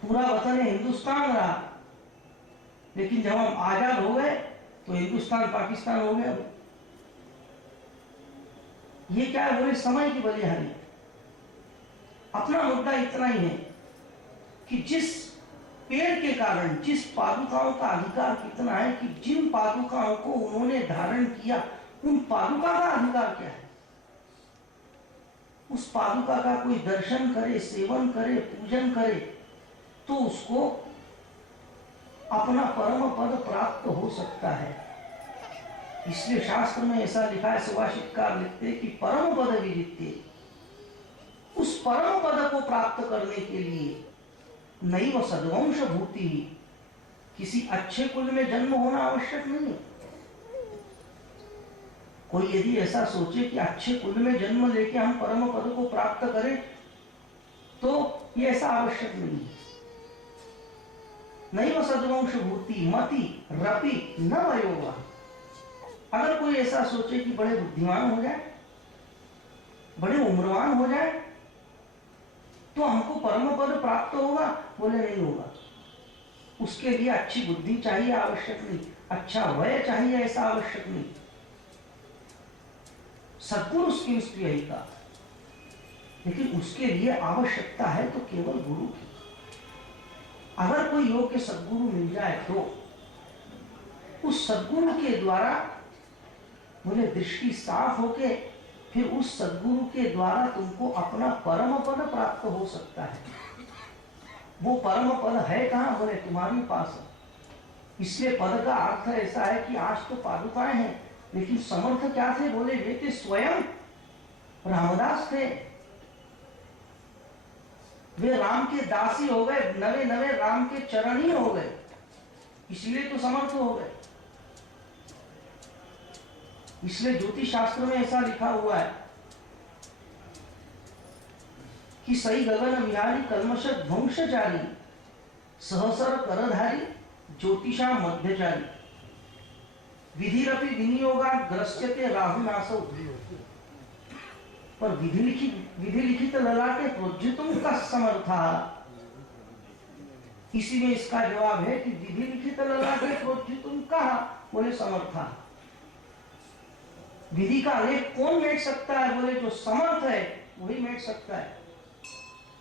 पूरा वतन हिंदुस्तान रहा, लेकिन जब हम आजाद हो गए तो हिंदुस्तान पाकिस्तान हो गया। ये क्या है बोले, समय की बलिहारी। अपना मुद्दा इतना ही है कि जिस पेड़ के कारण जिस पादुकाओं का अधिकार कितना है कि जिन पादुकाओं को उन्होंने धारण किया उन पादुका का अधिकार क्या है। उस पादुका का कोई दर्शन करे, सेवन करे, पूजन करे तो उसको अपना परम पद प्राप्त हो सकता है। इसलिए शास्त्र में ऐसा लिखा है, सुभाषितकार लिखते कि परम पद विदित्ते, उस परम पद को प्राप्त करने के लिए नैव सद्वंश भूति, किसी अच्छे कुल में जन्म होना आवश्यक नहीं है। कोई यदि ऐसा सोचे कि अच्छे कुल में जन्म लेके हम परम पद को प्राप्त करें तो ये ऐसा आवश्यक नहीं है। नैव सद्वंश भूति मति रपि न वयोगा। अगर कोई ऐसा सोचे कि बड़े बुद्धिमान हो जाए, बड़े उम्रवान हो जाए तो हमको परम पद प्राप्त होगा, बोले नहीं होगा। उसके लिए अच्छी बुद्धि चाहिए, आवश्यक नहीं। अच्छा वय चाहिए, ऐसा आवश्यक नहीं। सद्गुरु स्प्रिय का, लेकिन उसके लिए आवश्यकता है तो केवल गुरु की। अगर कोई योग्य सद्गुरु मिल जाए तो उस सद्गुरु के द्वारा बोले दृष्टि साफ होके फिर उस सद्गुरु के द्वारा तुमको अपना परम पद प्राप्त हो सकता है। वो परम पद है कहाँ, बोले तुम्हारे पास है। इसलिए पद का अर्थ ऐसा है कि आज तो पादुकाएं हैं, लेकिन समर्थ क्या थे, बोले वे थे स्वयं रामदास थे। वे राम के दासी हो गए, नवे नवे राम के चरणी हो गए, इसलिए तो समर्थ हो गए। इसलिए ज्योतिष शास्त्र में ऐसा लिखा हुआ है कि सही गगन विहारी कल्मश ध्वंसचारी सहसर करधारी ज्योतिषा मध्यचारी विधिरपि विनियोगा ग्रस्यते राहुनासौ। पर विधि लिखित ललाटे प्रोज्झितुम का समर्था। इसी में इसका जवाब है कि विधि लिखित ललाटे प्रोज्झितुम कहा, बोले समर्था। विधि का लेख कौन मेट सकता है, बोले जो समर्थ है वही मेट सकता है।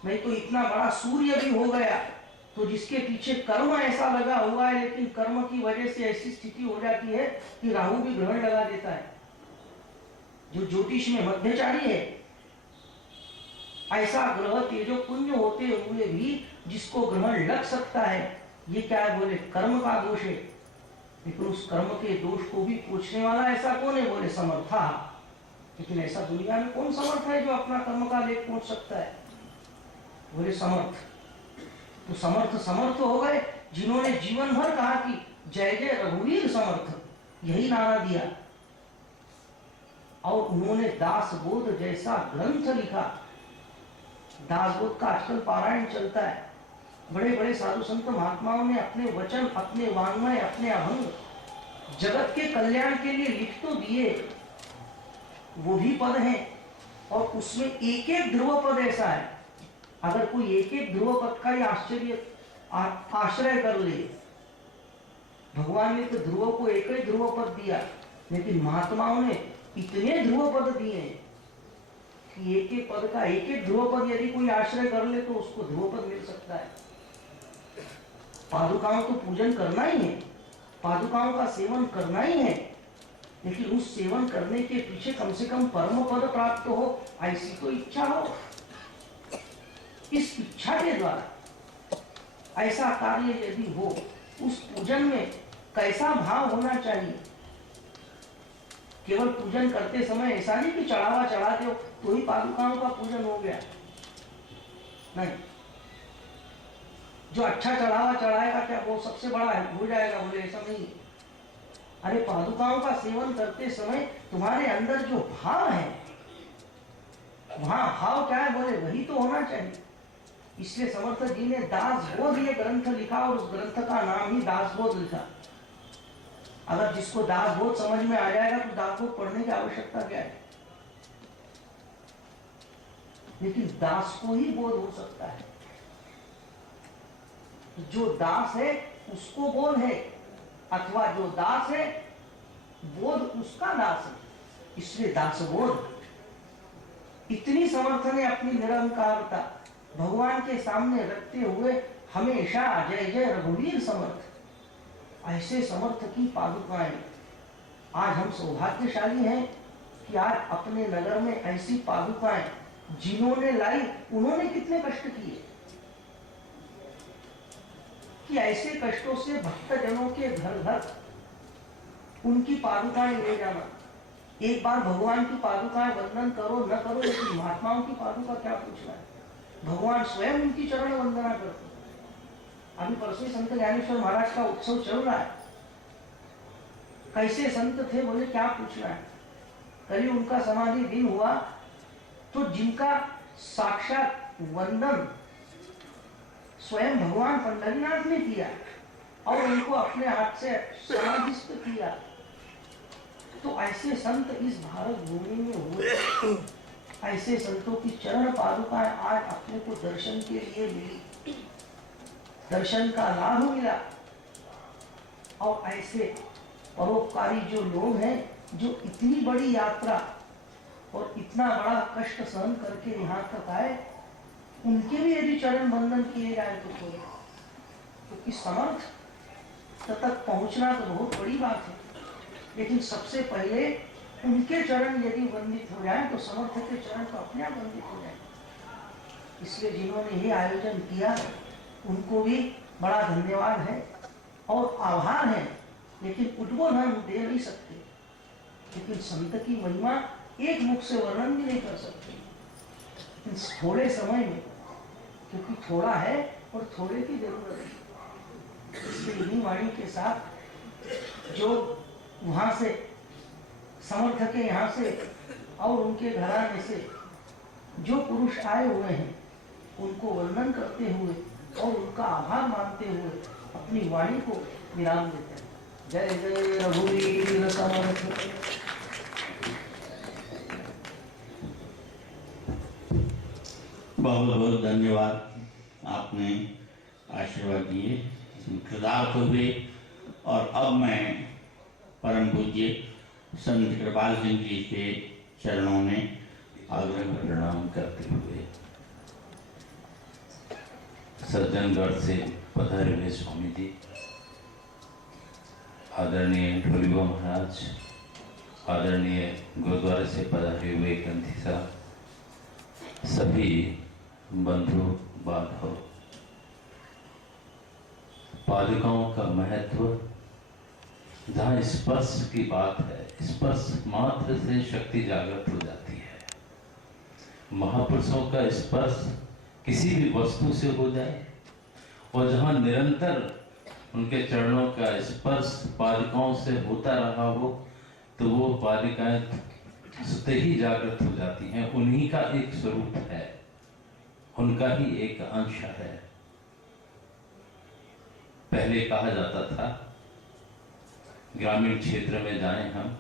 नहीं तो इतना बड़ा सूर्य भी हो गया तो जिसके पीछे कर्म ऐसा लगा हुआ है, लेकिन कर्म की वजह से ऐसी स्थिति हो जाती है कि राहु भी ग्रहण लगा देता है। जो ज्योतिष में मध्यचारी है, ऐसा ग्रह तेजो पुंज होते हुए भी जिसको ग्रहण लग सकता है, ये क्या है, बोले कर्म का दोष है। लेकिन उस कर्म के दोष को भी पूछने वाला ऐसा कौन है, बोले समर्था। लेकिन ऐसा दुनिया में कौन समर्थ है जो अपना कर्म का लेख पूछ सकता है, बोले समर्थ। तो समर्थ हो गए जिन्होंने जीवन भर कहा कि जय जय रघुवीर समर्थ, यही नारा दिया। और उन्होंने दासबोध जैसा ग्रंथ लिखा। दासबोध का आजकल पारायण चलता है। बड़े बड़े साधु संत महात्माओं ने अपने वचन, अपने वाङ्मय, अपने अभंग जगत के कल्याण के लिए लिख तो दिए, वो भी पद हैं। और उसमें एक एक ध्रुव पद ऐसा है, अगर कोई एक एक ध्रुव पद का ही आश्रय कर ले। भगवान ने तो ध्रुव को एक ही ध्रुव पद दिया, लेकिन महात्माओं ने इतने ध्रुव पद दिए कि एक एक पद का एक एक ध्रुव पद यदि कोई आश्रय कर ले तो उसको ध्रुव पद मिल सकता है। पादुकाओं को पूजन करना ही है, पादुकाओं का सेवन करना ही है, लेकिन उस सेवन करने के पीछे कम से कम परम पद प्राप्त हो, ऐसी तो इच्छा हो। इस इच्छा के द्वारा ऐसा कार्य यदि हो, उस पूजन में कैसा भाव होना चाहिए। केवल पूजन करते समय ऐसा नहीं कि चढ़ावा चढ़ा दो तो ही पादुकाओं का पूजन हो गया, नहीं। जो अच्छा चढ़ावा चढ़ाएगा क्या वो सबसे बड़ा है हो जाएगा, बोले ऐसा नहीं। अरे पादुकाओं का सेवन करते समय तुम्हारे अंदर जो भाव है, वहां भाव क्या है, बोले वही तो होना चाहिए। इसलिए समर्थ जी ने दासबोध ये ग्रंथ लिखा और उस ग्रंथ का नाम ही दासबोध लिखा। अगर जिसको दासबोध समझ में आ जाएगा तो दासबोध पढ़ने की आवश्यकता क्या है। लेकिन दास को ही बोध हो सकता है, जो दास है उसको बोध है, अथवा जो दास है बोध उसका दास है। इसलिए दासबोध। इतनी समर्थ ने अपनी निरंकारता भगवान के सामने रखते हुए हमेशा जय जय रघुवीर समर्थ, ऐसे समर्थ की पादुकाएं। आज हम सौभाग्यशाली हैं कि आज अपने नगर में ऐसी पादुकाएं जिन्होंने लाई, उन्होंने कितने कष्ट किए कि ऐसे कष्टों से भक्तजनों के घर घर उनकी पादुकाएं ले जाना। एक बार भगवान की पादुकाएं वंदन करो न करो, लेकिन महात्माओं की पादुका क्या पूछना है, भगवान स्वयं उनकी चरण वंदना करते। अभी परसों संत ज्ञानेश्वर महाराज का उत्सव चल रहा है। कैसे संत थे बोले क्या पूछना है। कल उनका समाधि दिन हुआ तो जिनका साक्षात वंदन स्वयं भगवान पंढरीनाथ ने किया और उनको अपने हाथ से समाधिस्थ किया, तो ऐसे संत इस भारत भूमि में हुए। ऐसे संतों की चरण पादुकाएं आज अपने को दर्शन के लिए मिली, दर्शन का लाभ मिला। और ऐसे परोपकारी जो लोग हैं, जो इतनी बड़ी यात्रा और इतना बड़ा कष्ट सहन करके यहाँ तक आए, उनके भी यदि चरण वंदन किए जाए तो कोई, क्योंकि समर्थ तक पहुंचना तो बहुत बड़ी बात है, लेकिन सबसे पहले उनके चरण यदि वंदित हो जाए तो समर्थ के चरण तो अपने आप वंदित हो जाए। इसलिए जिन्होंने ये आयोजन किया उनको भी बड़ा धन्यवाद है और आभार है, लेकिन उद्बोधन हम दे नहीं सकते। लेकिन संत की महिमा एक मुख से वर्णन भी नहीं कर सकते इस थोड़े समय में, क्योंकि थोड़ा है और थोड़े की जरूरत है। इसलिए इन्हीं वाणी के साथ जो वहां से समर्थ के यहाँ से और उनके घराने से जो पुरुष आए हुए हैं, उनको वर्णन करते हुए और उनका आभार मानते हुए अपनी वाणी को विराम देते हैं। जय जय रघुवीर समर्थ। बहुत बहुत धन्यवाद, आपने आशीर्वाद दिए, कृतार्थ हुए। और अब मैं परम पूज्य संत कृपाल सिंह जी के चरणों में आग्रह प्रणाम करते हुए सज्जनगढ़ से पधारे हुए स्वामी जी, आदरणीय ढोलिबा महाराज, आदरणीय गुरुद्वारे से पधारे हुए ग्रंथी साहब, सभी बंधु बांधव, पादुकाओं का महत्व, जहाँ स्पर्श की बात है, स्पर्श मात्र से शक्ति जागृत हो जाती है। महापुरुषों का स्पर्श किसी भी वस्तु से हो जाए और जहाँ निरंतर उनके चरणों का स्पर्श पादुकाओं से होता रहा हो, तो वो पादुकाएं स्वतः ही जागृत हो जाती हैं। उन्हीं का एक स्वरूप है, उनका ही एक अंश है। पहले कहा जाता था ग्रामीण क्षेत्र में जाएं हम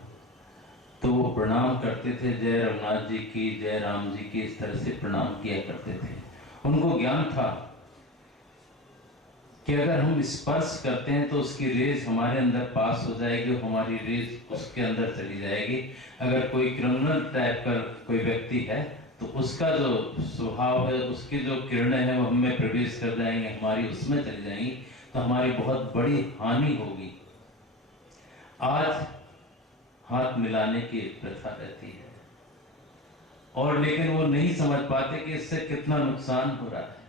तो वो प्रणाम करते थे, जय रघुनाथ जी की, जय राम जी की, इस तरह से प्रणाम किया करते थे। उनको ज्ञान था कि अगर हम स्पर्श करते हैं तो उसकी रेज हमारे अंदर पास हो जाएगी, हमारी रेज उसके अंदर चली जाएगी। अगर कोई क्रिमिनल टाइप का कोई व्यक्ति है तो उसका जो स्वभाव है, उसकी जो किरणें हैं वो हमें प्रवेश कर जाएंगे, हमारी उसमें चली जाएंगी, तो हमारी बहुत बड़ी हानि होगी। आज हाथ मिलाने की प्रथा रहती है और लेकिन वो नहीं समझ पाते कि इससे कितना नुकसान हो रहा है।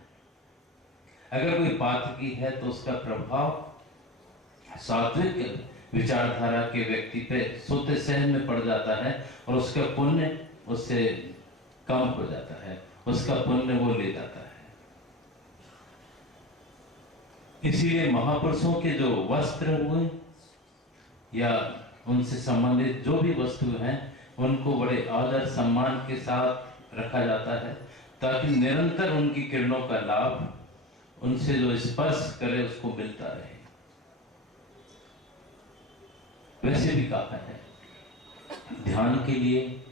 अगर कोई पातकी है तो उसका प्रभाव सात्विक विचारधारा के व्यक्ति पे सोते सहन में पड़ जाता है और उसका पुण्य उससे कम हो जाता है, उसका पुण्य वो ले जाता है। इसीलिए महापुरुषों के जो वस्त्र हुए या उनसे संबंधित जो भी वस्तु हैं, उनको बड़े आदर सम्मान के साथ रखा जाता है, ताकि निरंतर उनकी किरणों का लाभ उनसे जो स्पर्श करे उसको मिलता रहे। वैसे भी कहा है, ध्यान के लिए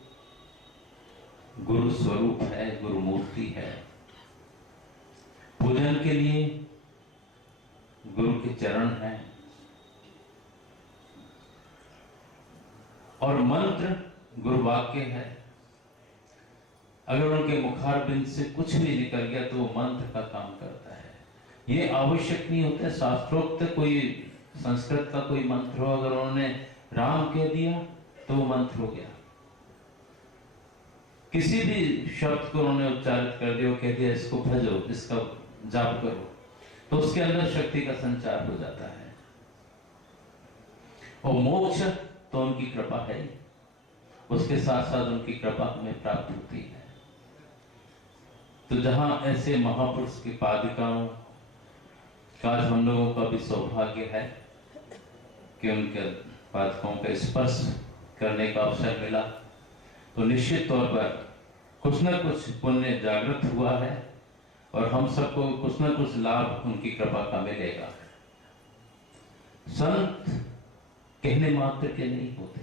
गुरु स्वरूप है, गुरु मूर्ति है। पूजन के लिए गुरु के चरण हैं और मंत्र गुरु वाक्य है। अगर उनके मुखारबिंद से कुछ भी निकल गया तो वो मंत्र का काम करता है। ये आवश्यक नहीं होता। शास्त्रोक्त कोई संस्कृत का कोई मंत्र हो, अगर उन्होंने राम कह दिया तो वो मंत्र हो गया। किसी भी शब्द को उन्होंने उच्चारित कर दिया, कह दिया इसको भजो, इसका जाप करो, तो उसके अंदर शक्ति का संचार हो जाता है। और मोक्ष तो उनकी कृपा है, उसके साथ साथ उनकी कृपा हमें प्राप्त होती है। तो जहां ऐसे महापुरुष की पादुकाओं का हम लोगों का भी सौभाग्य है कि उनके पादुकाओं का स्पर्श करने का अवसर मिला, तो निश्चित तौर पर कुछ न कुछ पुण्य जागृत हुआ है और हम सबको कुछ न कुछ लाभ उनकी कृपा का मिलेगा। संत कहने मात्र के नहीं होते,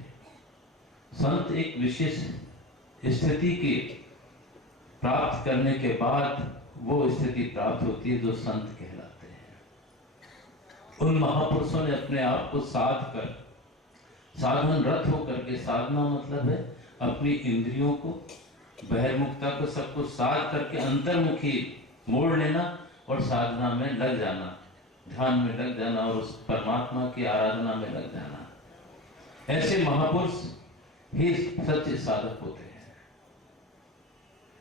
संत एक विशेष स्थिति की प्राप्त करने के बाद वो स्थिति प्राप्त होती है जो संत कहलाते हैं। उन महापुरुषों ने अपने आप को साध कर, साधन रत होकर के, साधना मतलब है अपनी इंद्रियों को, बहिर्मुखता को, सबको साध करके अंतर्मुखी मोड़ लेना और साधना में लग जाना, ध्यान में लग जाना और उस परमात्मा की आराधना में लग जाना। ऐसे महापुरुष ही सच्चे साधक होते हैं।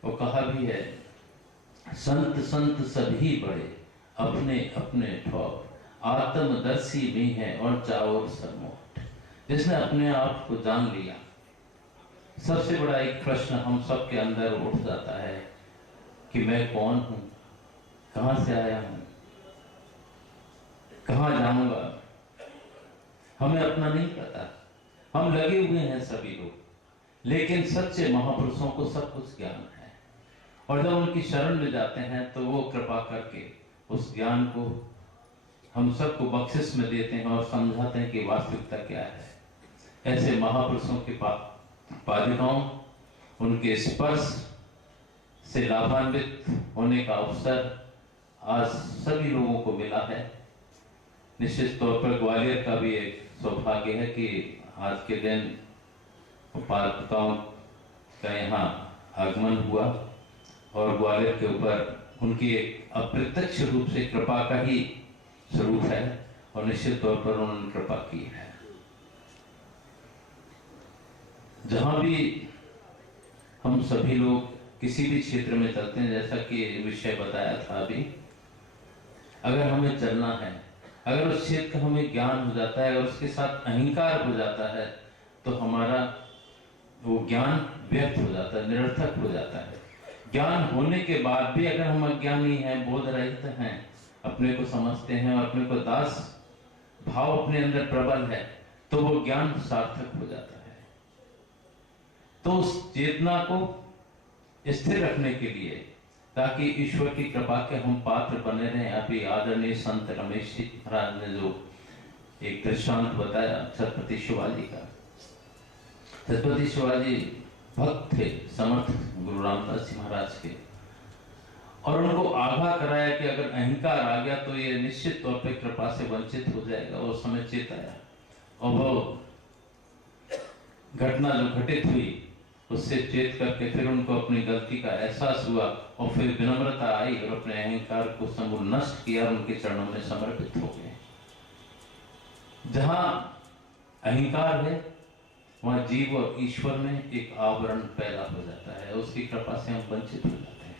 वो कहा भी है, संत संत सभी बड़े, अपने अपने ठौर, आत्मदर्शी भी है और चाओर सरमोट। जिसने अपने आप को जान लिया, सबसे बड़ा एक प्रश्न हम सबके अंदर उठ जाता है कि मैं कौन हूं, कहां से आया हूं, कहां जाऊंगा। हमें अपना नहीं पता, हम लगे हुए हैं सभी लोग, लेकिन सच्चे महापुरुषों को सब कुछ ज्ञान है और जब उनकी शरण में जाते हैं तो वो कृपा करके उस ज्ञान को हम सबको बख्शिश में देते हैं और समझाते हैं कि वास्तविकता क्या है। ऐसे महापुरुषों के पादुकाओं, उनके स्पर्श से लाभान्वित होने का अवसर आज सभी लोगों को मिला है। निश्चित तौर पर ग्वालियर का भी एक सौभाग्य है कि आज के दिन पादुकाओं का यहाँ आगमन हुआ और ग्वालियर के ऊपर उनकी एक अप्रत्यक्ष रूप से कृपा का ही स्वरूप है और निश्चित तौर पर उन्होंने कृपा की है। जहां भी हम सभी लोग किसी भी क्षेत्र में चलते हैं, जैसा कि विषय बताया था अभी, अगर हमें चलना है, अगर उस क्षेत्र का हमें ज्ञान हो जाता है और उसके साथ अहंकार हो जाता है तो हमारा वो ज्ञान व्यर्थ हो जाता है, निरर्थक हो जाता है। ज्ञान होने के बाद भी अगर हम अज्ञानी हैं, बोध रहित हैं, अपने को समझते हैं और अपने को दास भाव अपने अंदर प्रबल है, तो वो ज्ञान सार्थक हो जाता है। तो उस चेतना को स्थिर रखने के लिए, ताकि ईश्वर की कृपा के हम पात्र बने रहें, अभी आदरणीय संत रमेश जी महाराज ने जो एक दृष्टांत बताया छत्रपति शिवाजी का। छत्रपति शिवाजी भक्त थे समर्थ गुरु रामदास जी महाराज के, और उनको आगाह कराया कि अगर अहंकार आ गया तो ये निश्चित तौर पे कृपा से वंचित हो जाएगा। उस समय चेताया और वो घटना जो घटित हुई उससे चेत करके फिर उनको अपनी गलती का एहसास हुआ और फिर विनम्रता आई और अपने अहंकार को समूल नष्ट किया, उनके चरणों में समर्पित हो गए। जहां अहंकार है वहां जीव और ईश्वर में एक आवरण पैदा हो जाता है, उसकी कृपा से हम वंचित हो जाते हैं।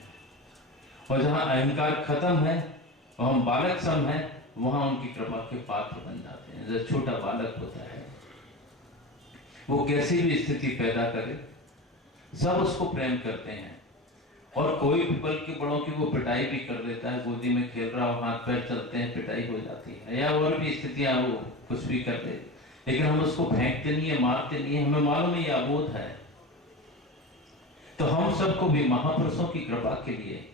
और जहां अहंकार खत्म है और हम बालक सम है, वहां उनकी कृपा के पात्र बन जाते हैं। जैसे छोटा बालक होता है, वो कैसी भी स्थिति पैदा करे सब उसको प्रेम करते हैं, और कोई भी बल्कि बड़ों की वो पिटाई भी कर देता है, गोदी में खेल रहा हो, हाथ पैर चलते हैं, पिटाई हो जाती है, या और भी स्थितियां वो कुछ भी कर दे, लेकिन हम उसको फेंकते नहीं है, मारते नहीं है, हमें मालूम है ये अबोध है। तो हम सबको भी महापुरुषों की कृपा के लिए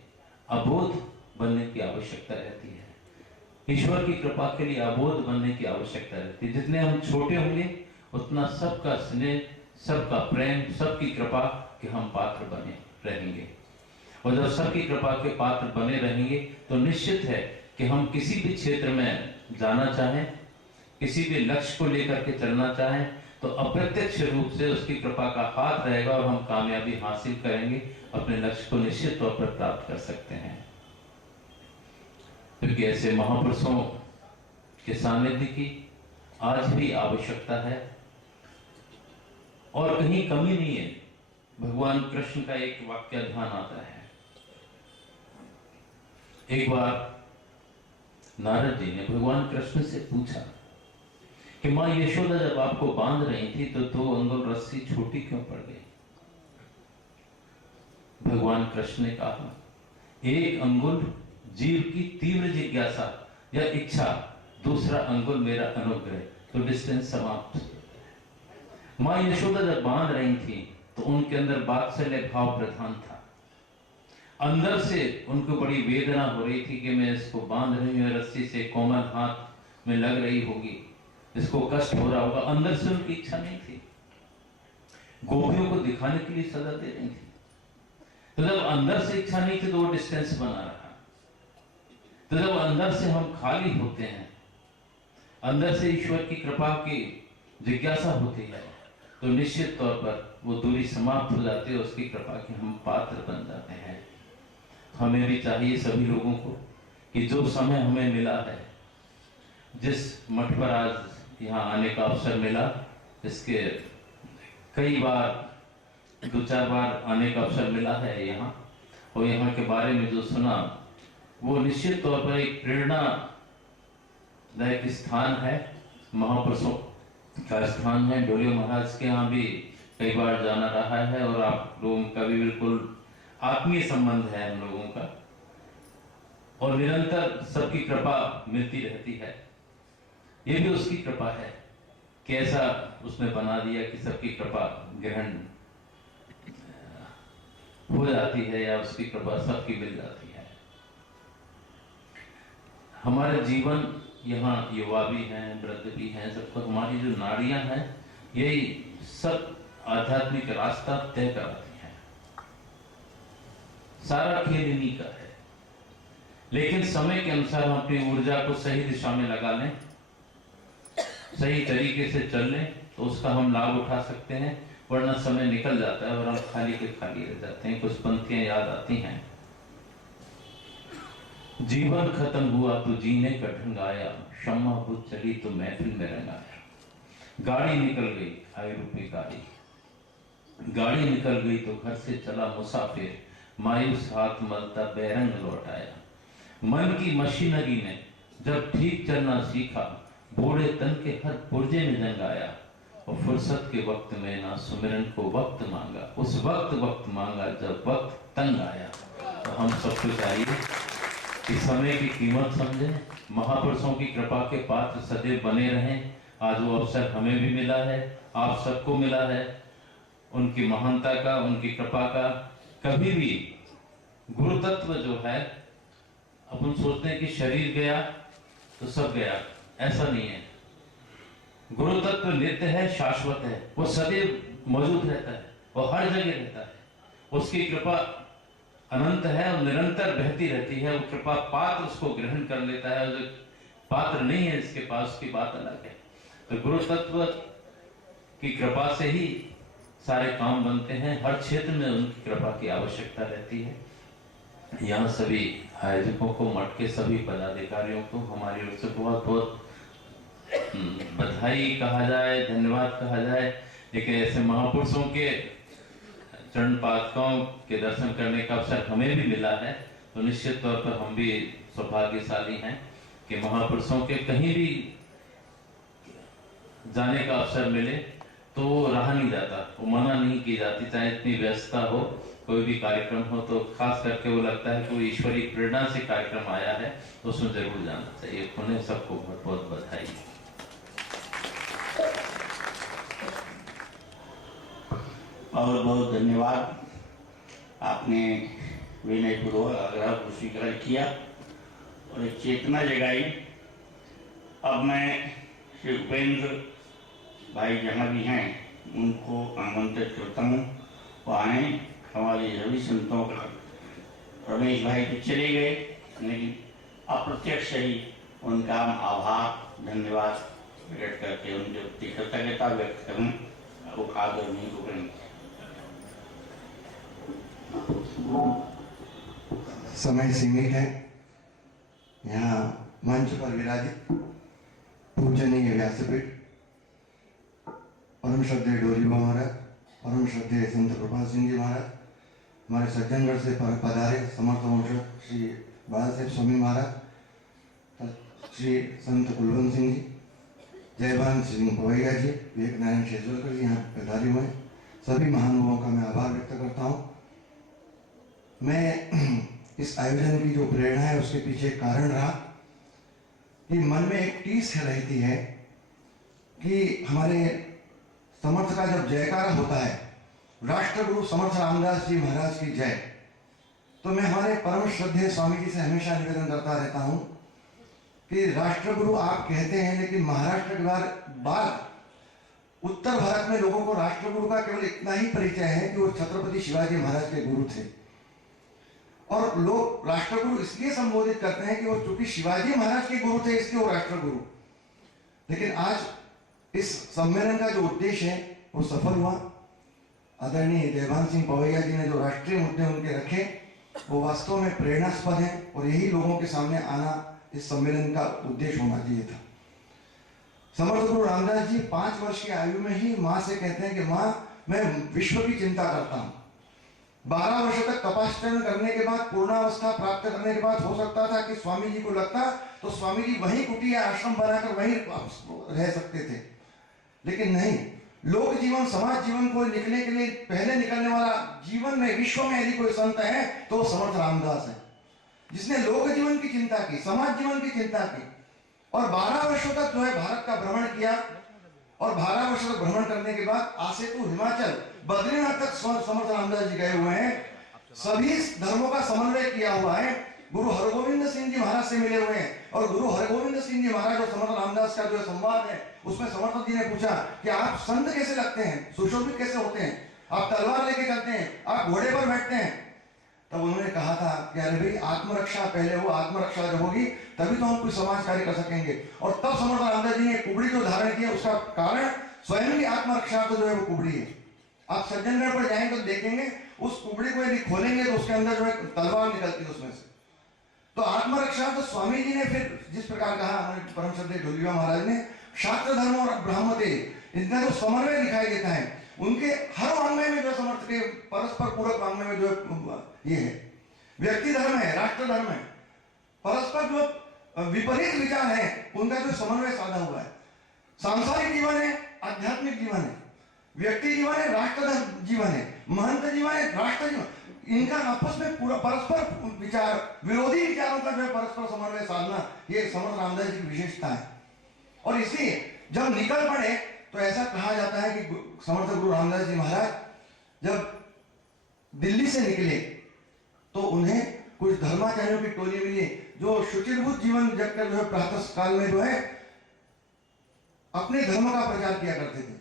अबोध बनने की आवश्यकता रहती है। ईश्वर की कृपा के लिए अबोध बनने की आवश्यकता रहती है। जितने हम छोटे होंगे उतना सबका स्नेह, सबका प्रेम, सबकी कृपा के हम पात्र बने रहेंगे। और जब सबकी कृपा के पात्र बने रहेंगे तो निश्चित है कि हम किसी भी क्षेत्र में जाना चाहें, किसी भी लक्ष्य को लेकर के चलना चाहें, तो अप्रत्यक्ष रूप से उसकी कृपा का हाथ रहेगा और हम कामयाबी हासिल करेंगे, अपने लक्ष्य को निश्चित तौर पर प्राप्त कर सकते हैं। क्योंकि ऐसे महापुरुषों के सानिध्य की आज भी आवश्यकता है और कहीं कमी नहीं है। भगवान कृष्ण का एक वाक्य ध्यान आता है। एक बार नारद जी ने भगवान कृष्ण से पूछा कि मां यशोदा जब आपको बांध रही थी तो 2 अंगुल रस्सी छोटी क्यों पड़ गई? भगवान कृष्ण ने कहा, 1 अंगुल जीव की तीव्र जिज्ञासा या इच्छा, दूसरा अंगुल मेरा अनुग्रह, तो डिस्टेंस समाप्त। मां यशोदा जब बांध रही थी तो उनके अंदर वात्सल्य भाव प्रधान था। अंदर से उनको बड़ी वेदना हो रही थी कि मैं इसको बांध रही हूं रस्सी से, कोमल हाथ में लग रही होगी, इसको कष्ट हो रहा होगा। अंदर से उनकी इच्छा नहीं थी, गोपियों को दिखाने के लिए सजा दे रही थी। तो जब अंदर से इच्छा नहीं थी तो वो डिस्टेंस बना रहा। तो जब अंदर से हम खाली होते हैं, अंदर से ईश्वर की कृपा की जिज्ञासा होती है, तो निश्चित तौर पर वो दूरी समाप्त हो जाती है, उसकी कृपा के हम पात्र बन जाते हैं। हमें भी चाहिए सभी लोगों को कि जो समय हमें मिला है, जिस मठ पर आज यहाँ आने का अवसर मिला, इसके कई बार 2-4 बार आने का अवसर मिला है यहाँ, और यहाँ के बारे में जो सुना वो निश्चित तौर पर एक प्रेरणादायक स्थान है, महापुरुषों का स्थान है। डोलियो महाराज के यहाँ भी कई बार जाना रहा है और आप लोगों का भी बिल्कुल आत्मीय संबंध है हम लोगों का, और निरंतर सबकी कृपा मिलती रहती है। ये भी उसकी कृपा है कि ऐसा उसने बना दिया कि सबकी कृपा ग्रहण हो जाती है या उसकी कृपा सबकी मिल जाती है। हमारे जीवन यहाँ युवा भी हैं, वृद्ध भी हैं, सबको हमारी जो नाड़ियां हैं यही सब आध्यात्मिक रास्ता तय कराती हैं। सारा खेल इन्हीं का है, लेकिन समय के अनुसार हम अपनी ऊर्जा को सही दिशा में लगा लें, सही तरीके से चल लें, तो उसका हम लाभ उठा सकते हैं। वरना समय निकल जाता है और हम खाली के खाली रह जाते हैं। कुछ पंक्तियां याद आती हैं, जीवन खत्म हुआ तो जीने का ढंग आया, क्षमा बुझ चली तो महफिल में रंग आया। गाड़ी निकल गई, आई रूपी गाड़ी, गाड़ी निकल गई तो घर से चला मुसाफिर, मायूस हाथ मलता बेरंग लौट आया। मन की मशीनरी ने जब ठीक चलना सीखा, बूढ़े तन के हर पुर्जे में जंग आया। और फुर्सत के वक्त में ना सुमिरन को वक्त मांगा, उस वक्त मांगा जब वक्त तंग आया। तो हम सबको चाहिए कि समय की कीमत समझें, महापुरुषों की कृपा के पात्र सदैव बने रहें। आज वो अवसर हमें भी मिला है, आप सबको मिला है। उनकी महानता का, उनकी कृपा का कभी भी गुरु तत्व जो है, अपन सोचते हैं कि शरीर गया तो सब गया, ऐसा नहीं है। गुरु तत्व नित्य है, शाश्वत है, वो सदैव मौजूद रहता है, वो हर जगह रहता है। उसकी कृपा अनंत है और निरंतर बहती रहती है। वो कृपा पात्र उसको ग्रहण कर लेता है, और जो पात्र नहीं है इसके पास, उसकी बात अलग है। तो गुरु तत्व की कृपा से ही सारे काम बनते हैं। हर क्षेत्र में उनकी कृपा की आवश्यकता रहती है। यहाँ सभी आयोजकों को, मठ के सभी पदाधिकारियों को हमारी ओर से बहुत बहुत बधाई कहा जाए, धन्यवाद कहा जाए। लेकिन ऐसे महापुरुषों के चरण पादुकाओं के दर्शन करने का अवसर हमें भी मिला है, तो निश्चित तौर पर हम भी सौभाग्यशाली हैं कि महापुरुषों के कहीं भी जाने का अवसर मिले तो वो रहा नहीं जाता, वो मना नहीं की जाती। चाहे इतनी व्यस्तता हो, कोई भी कार्यक्रम हो, तो खास करके वो लगता है कि कोई ईश्वरीय प्रेरणा से कार्यक्रम आया है तो उसमें जरूर जाना चाहिए। उन्हें सबको बहुत बहुत बधाई। और बहुत धन्यवाद, आपने विनयपूर्वक आग्रह को स्वीकार किया और एक चेतना जगाई। अब मैं श्री उपेंद्र भाई जहाँ भी हैं उनको आमंत्रित करता हूँ, वो आए। हमारे रवि संतों का रमेश भाई तो चले गए, लेकिन अप्रत्यक्ष ही उनका हम आभार धन्यवाद प्रकट करके उनके प्रति कृतज्ञता व्यक्त करें, वो आदर नहीं को करें। समय सीमित है, यहाँ मंच पर विराजित पूजनीय व्यासपीठ, परम श्रद्धेय डोरी बाबा महाराज, परम श्रद्धेय संत प्रभात सिंह जी महाराज, हमारे सज्जनगढ़ से पधारे समर्थ वंशज श्री बाला साहेब स्वामी महाराज, श्री संत कुलवंत सिंह जी, जयभान सिंह पवैया जी, विवेक नारायण शेजवलकर जी यहाँ पधारे हुए हैं। सभी महानुभावों का मैं आभार व्यक्त करता हूँ। मैं इस आयोजन की जो प्रेरणा है उसके पीछे कारण रहा कि मन में एक टीस रहती है कि हमारे समर्थ का जब जयकारा होता है, राष्ट्रगुरु समर्थ रामदास जी महाराज की जय, तो मैं हमारे परम श्रद्धेय स्वामी जी से हमेशा निवेदन करता रहता हूं कि राष्ट्रगुरु आप कहते हैं, लेकिन महाराष्ट्र के बाद उत्तर भारत में लोगों को राष्ट्रगुरु का केवल इतना ही परिचय है कि वो छत्रपति शिवाजी महाराज के गुरु थे, और लोग राष्ट्रगुरु इसलिए संबोधित करते हैं कि वो चूंकि शिवाजी महाराज के गुरु थे इसलिए वो राष्ट्रगुरु। लेकिन आज इस सम्मेलन का जो उद्देश्य है वो सफल हुआ। आदरणीय जयभान सिंह पवैया जी ने जो राष्ट्रीय मुद्दे उनके रखे वो वास्तव में प्रेरणास्पद है, और यही लोगों के सामने आना इस सम्मेलन का उद्देश्य होना चाहिए था। समर्थ गुरु रामदास जी 5 वर्ष की आयु में ही माँ से कहते हैं कि माँ मैं विश्व की चिंता करता हूँ। 12 वर्ष तक तपस्या करने के बाद, पूर्णावस्था प्राप्त करने के बाद हो सकता था कि स्वामी जी को लगता तो स्वामी जी वहीं कुटिया आश्रम बनाकर वहीं रह सकते थे, लेकिन नहीं। लोक जीवन, समाज जीवन को निकलने के लिए पहले निकलने वाला जीवन में विश्व में यदि कोई संत है तो समर्थ रामदास है, जिसने लोक जीवन की चिंता की, समाज जीवन की चिंता की, और 12 वर्षों तक जो है भारत का भ्रमण किया। और 12 वर्षों तक भ्रमण करने के बाद आसेतु, हिमाचल, बद्रीनाथ तक समर्थ रामदास जी गए हुए हैं। सभी धर्मों का समन्वय किया हुआ है। गुरु हरगोविंद सिंह जी महाराज से मिले हुए हैं, और गुरु हरगोविंद सिंह जी महाराज और समर्थ रामदास का जो संवाद है उसमें समर्थ जी ने पूछा कि आप संत कैसे लगते हैं, सुशोभित कैसे होते हैं, आप तलवार लेके चलते हैं, आप घोड़े पर बैठते हैं। तब उन्होंने कहा था कि अरे भाई आत्मरक्षा पहले हो, आत्मरक्षा जब होगी तभी तो हम कोई समाज कार्य कर सकेंगे। और तब समर्थ रामदास जी ने कुबड़ी जो धारण किया उसका कारण स्वयं की आत्मरक्षा तो जो है वो कुबड़ी है। आप सज्जनगढ़ पर जाएंगे तो देखेंगे उस कुबड़ी को यदि खोलेंगे तो उसके अंदर जो है तलवार निकलती है उसमें से। तो आत्मरक्षा तो स्वामी जी ने फिर जिस प्रकार कहा, हमारे परम श्रद्धेय ढोलिया महाराज ने, शास्त्र धर्म और ब्राह्मते, इनका जो समन्वय दिखाई देता है उनके हर वांग्मय में जो समर्थ के परस्पर पूरक वांग्मय में जो ये है, व्यक्ति धर्म है, राष्ट्र धर्म है, परस्पर जो विपरीत विचार है उनका जो समन्वय साधा हुआ है। सांसारिक जीवन है, आध्यात्मिक जीवन है, व्यक्ति जीवन है, राष्ट्र जीवन है, महंत जीवन है, राष्ट्र जीवन, इनका आपस में पूरा परस्पर विचार, विरोधी विचारों का जो है परस्पर समन्वय साधना, ये समर्थ रामदास जी की विशेषता है। और इसलिए जब निकल पड़े तो ऐसा कहा जाता है कि समर्थ गुरु रामदास जी महाराज जब दिल्ली से निकले तो उन्हें कुछ धर्माचार्यों की टोली मिली जो शुचिर्भूत जीवन जगकर जो है प्रातः काल में जो है अपने धर्म का प्रचार किया करते थे।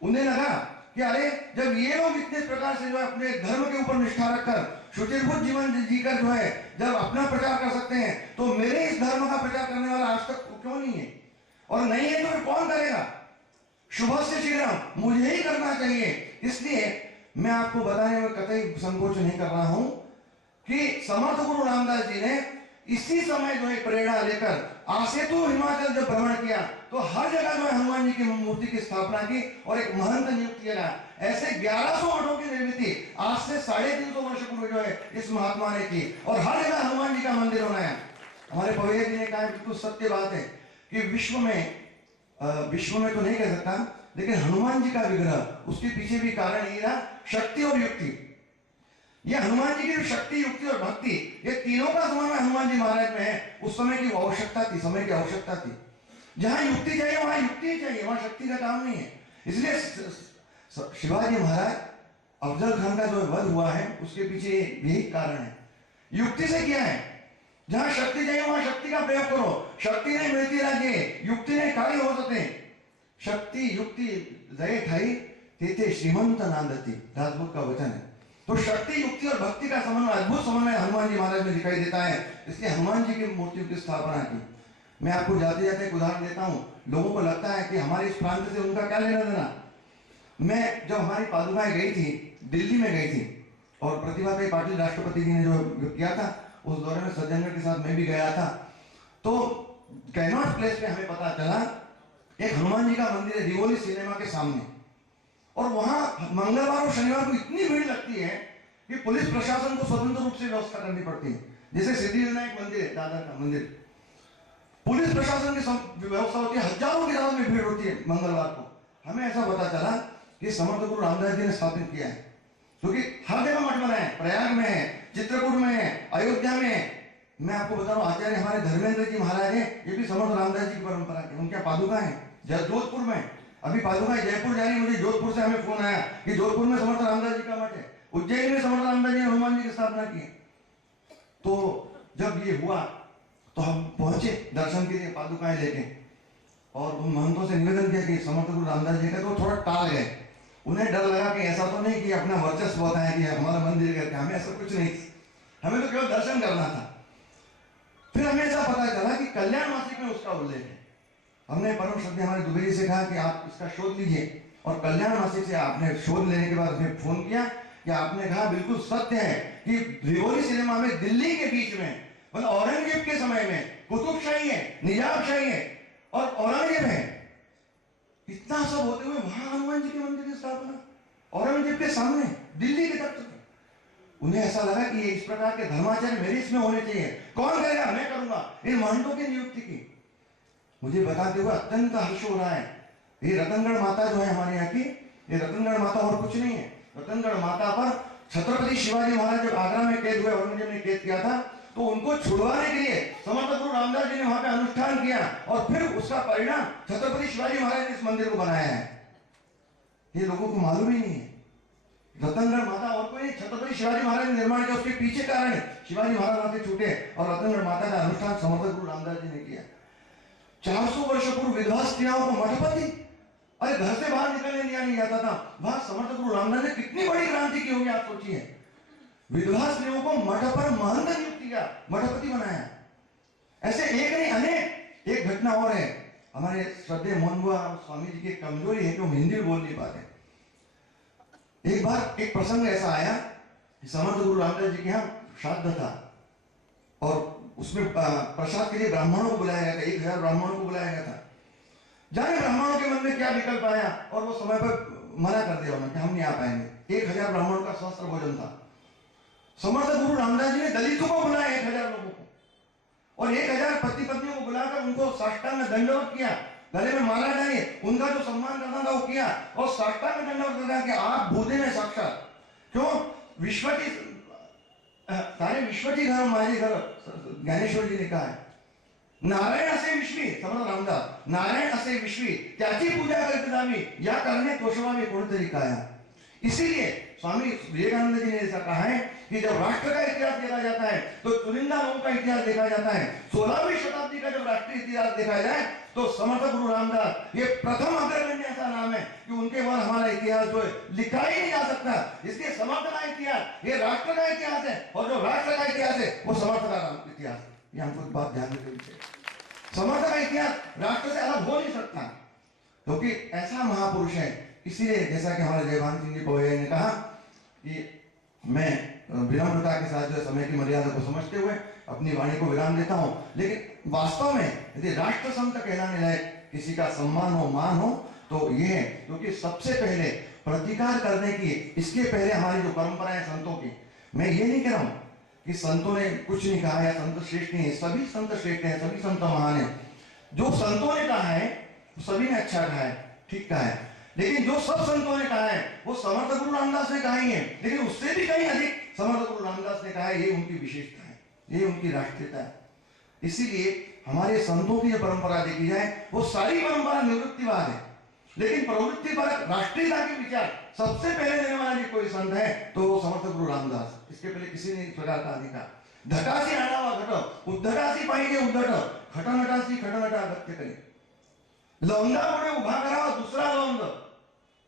उन्हें लगा कि अरे जब ये लोग इतने प्रकार से जो है अपने धर्म के ऊपर निष्ठा रखकर शुचिर्भूत जीवन जीकर जो है जब अपना प्रचार कर सकते हैं, तो मेरे इस धर्म का प्रचार करने वाला आज तक क्यों नहीं है, और नहीं है तो फिर कौन करेगा। शुभ से शीघ्रम, मुझे ही करना चाहिए। इसलिए मैं आपको बताने में कतई संकोच नहीं कर रहा हूं कि समर्थ गुरु रामदास जी ने इसी समय जो है प्रेरणा लेकर आसेतु हिमाचल जब भ्रमण किया तो हर जगह जो है हनुमान जी की मूर्ति की स्थापना की और एक महंत नियुक्त किया गया। ऐसे 1100 मठों की निर्मिति आज से 350 वर्ष पूर्व जो है इस महात्मा ने की, और हर जगह हनुमान जी का मंदिर बनाया। हमारे पवैया जी ने कहा बिल्कुल सत्य बात है कि विश्व में तो नहीं कह सकता, लेकिन हनुमान जी का विग्रह, उसके पीछे भी कारण यही रहा, शक्ति और युक्ति। ये हनुमान जी की शक्ति, युक्ति और भक्ति, ये तीनों का समन्वय हनुमान जी महाराज में है। उस समय की आवश्यकता थी, समय की आवश्यकता थी। जहां युक्ति चाहिए वहां युक्ति चाहिए, वहां शक्ति का काम नहीं है। इसलिए शिवाजी महाराज, अफजल खान का जो वध हुआ है उसके पीछे यही कारण है। युक्ति से किया है, जहां शक्ति चाहिए वहां शक्ति का प्रयोग करो। शक्ति नहीं मिलती राज्य, युक्ति ने कार्य हो सकते। शक्ति युक्ति दये ठाई तेथे श्रीमंत नांदती, राजपूत का वचन है। तो शक्ति, युक्ति और भक्ति का समन्वय, अद्भुत समन्वय हनुमान जी महाराज में दिखाई देता है। इसलिए हनुमान जी की मूर्तियों की स्थापना की। मैं आपको जाते जाते एक उदाहरण देता हूँ। लोगों को लगता है कि हमारे इस प्रांत से उनका क्या लेना देना। मैं जब हमारी पादुकाएं गई थी, दिल्ली में गई थी, और प्रतिभा पाटिल राष्ट्रपति जी ने जो किया था, उस दौरे में सज्जनगढ़ के साथ मैं भी गया था। तो कैनॉट प्लेस पे हमें पता चला एक हनुमान जी का मंदिर है रिवोली सिनेमा के सामने, और वहां मंगलवार और शनिवार को इतनी भीड़ लगती है कि पुलिस प्रशासन को स्वतंत्र रूप से व्यवस्था करनी पड़ती है। जैसे सिद्धिविनायक मंदिर है, दादा का मंदिर, पुलिस प्रशासन की व्यवस्था होती है, हजारों की तादाद में भीड़ होती है मंगलवार को। हमें ऐसा पता चला कि समर्थ गुरु रामदास जी ने स्थापित किया है, क्योंकि हर जगह मठ बनाए, प्रयाग में है, चित्रकूट में है, अयोध्या में है। मैं आपको बता रहा हूँ, आचार्य हमारे धर्मेंद्र जी महाराज हैं, ये भी समर्थ रामदास जी की परंपरा के, उनके पादुका है जोधपुर में, अभी पादुका जयपुर जा रही है। मुझे जोधपुर से हमें फोन आया कि जोधपुर में समर्थ रामदास जी का मठ है, उज्जैन में समर्थ रामदास जी ने हनुमान जी की स्थापना की। तो जब ये हुआ तो हम पहुंचे दर्शन के लिए पादुकाएं लेके, और उन महंतों से निवेदन किया कि समर्थ गुरु रामदास जी का, तो थोड़ा टाल गए। उन्हें डर लगा कि ऐसा तो नहीं कि अपना वर्चस्व होता है कि हमारा मंदिर करके, हमें ऐसा कुछ नहीं, हमें तो केवल दर्शन करना था। फिर हमें ऐसा पता चला कि कल्याण मासिक में उसका उल्लेख है। हमने परम श्रद्धेय हमारे दुबे जी से कहा कि आप इसका शोध लीजिए, और कल्याण मासिक से आपने शोध लेने के बाद हमें फोन किया कि आपने कहा बिल्कुल सत्य है कि रिवोली सिनेमा में दिल्ली के बीच में, मतलब औरंगजेब के समय में कुतुबशाही है, निजामशाही है और औरंगजेब है, इतना सब होते हुए वहां हनुमान जी के मंदिर की स्थापना औरंगजेब के सामने दिल्ली के तख्त पे। उन्हें ऐसा लगा कि इस प्रकार के धर्माचार्य मेरे इसमें होने चाहिए, कौन करेगा, मैं करूंगा इन महंतों की नियुक्ति की। मुझे बताते हुए अत्यंत हर्ष हो रहा है। ये रतनगढ़ माता जो है हमारे यहाँ की, ये रतनगढ़ माता और कुछ नहीं है। रतनगढ़ माता पर छत्रपति शिवाजी महाराज जब आगरा में कैद हुए, औरंगजेब ने कैद किया था, तो उनको छुड़वाने के लिए समर्थ गुरु रामदास जी ने वहां पे अनुष्ठान किया, और फिर उसका परिणाम छत्रपति शिवाजी महाराज ने इस मंदिर को बनाया है। ये लोगों को मालूम ही नहीं है। रतनगढ़ माता और कोई छत्रपति शिवाजी महाराज ने निर्माण किया, उसके पीछे कारण है शिवाजी महाराज वहां से छूटे और रतनगढ़ माता का अनुष्ठान समर्थ गुरु रामदास जी ने किया। 400 वर्ष पूर्व विधवा स्त्रियों को मठपति, अरे घर से बाहर निकलने दिया नहीं जाता था, वहां समर्थ गुरु रामदास ने कितनी बड़ी क्रांति की होगी आप सोचिए। विधवा स्त्रियों को मठ पर महंत नियुक्त किया, मठपति बनाया। ऐसे एक नहीं अनेक। एक घटना और है, हमारे श्रद्धेय मोहन बुआ स्वामी जी की कमजोरी है कि वो हिंदी बोल नहीं पाते। एक बार एक प्रसंग ऐसा आया, समर्थ गुरु रामदास जी के यहाँ श्राद्ध था, और उसमें प्रसाद के लिए ब्राह्मणों को बुलाया गया था, 1000 ब्राह्मणों को बुलाया गया था। जाने ब्राह्मणों के मन में क्या विकल्प आया, और वो समय पर मना कर दिया उन्होंने कि हम नहीं आ पाएंगे। 1000 ब्राह्मणों का सहस्त्र भोजन था। समर्थ गुरु रामदास जी ने दलितों को बुलाया 1000 लोगों को, और 1000 पति पत्नियों को बुलाकर उनको साष्टांग दंडवत किया, गले में माला डाली, उनका जो सम्मान करना था वो किया, और साष्टांग दंडवत करना कि आप भूदे में साक्षात, क्यों विश्व की सारे विश्व की घर माझे घर, ज्ञानेश्वर जी ने कहा है। नारायण असे विश्वी, समर्थ रामदास, नारायण असे विश्वी त्याची पूजा करते जावी, या करणे तोषवावी कोणतरी काया। इसीलिए स्वामी विवेकानंद जी ने ऐसा कहा है कि जब राष्ट्र का इतिहास देखा जाता है तो चुनिंदा लोगों का इतिहास देखा जाता है। 16वीं शताब्दी का जब राष्ट्रीय इतिहास देखा जाए तो समर्थ गुरु रामदास ये प्रथम अग्रगण्य ऐसा नाम है कि उनके बाद हमारा इतिहास जो है लिखा ही नहीं जा सकता। इसलिए समर्थ का इतिहास ये राष्ट्र का इतिहास है, और जो राष्ट्र का इतिहास है वो समर्थ का इतिहास। ये हमको बात ध्यान में रखनी चाहिए। समर्थ का इतिहास राष्ट्र से अलग हो नहीं सकता, क्योंकि ऐसा महापुरुष है। इसीलिए जैसा कि हमारे जयभान सिंह जी पोहे ने कहा कि मैं विनम्रता के साथ जो समय की मर्यादा को समझते हुए अपनी वाणी को विराम देता हूं, लेकिन वास्तव में यदि राष्ट्र संत कहलाने लायक किसी का सम्मान हो, मान हो, तो ये है क्योंकि सबसे पहले प्रतिकार करने की, इसके पहले हमारी जो परंपरा है संतों की, मैं ये नहीं कह रहा हूं कि संतों ने कुछ नहीं कहा या संत श्रेष्ठ नहीं है, सभी संत श्रेष्ठ हैं, सभी संत महान है। जो संतों ने कहा है सभी ने अच्छा कहा है, ठीक कहा है, लेकिन जो सब संतों ने कहा है वो समर्थ गुरु रामदास ने कहा ही है, लेकिन उससे भी कहीं अधिक समर्थ गुरु रामदास ने कहा है। ये उनकी विशेषता है, ये उनकी राष्ट्रीयता है। इसीलिए हमारे संतों की जो परंपरा देखी जाए वो सारी परंपरा निवृत्तिवाद है, लेकिन प्रवृत्ति पर राष्ट्रीयता के विचार सबसे पहले देने वाला भी कोई संत है तो वो समर्थ गुरु रामदास। इसके पहले किसी ने इस प्रकार का अधिकार। धटासी आणावा घट, उद्धटासी पाहिजे उद्धट, खटनटासी खटनटा अगत्य करे, लौंगा पुढे उभा करावा दूसरा लौंग।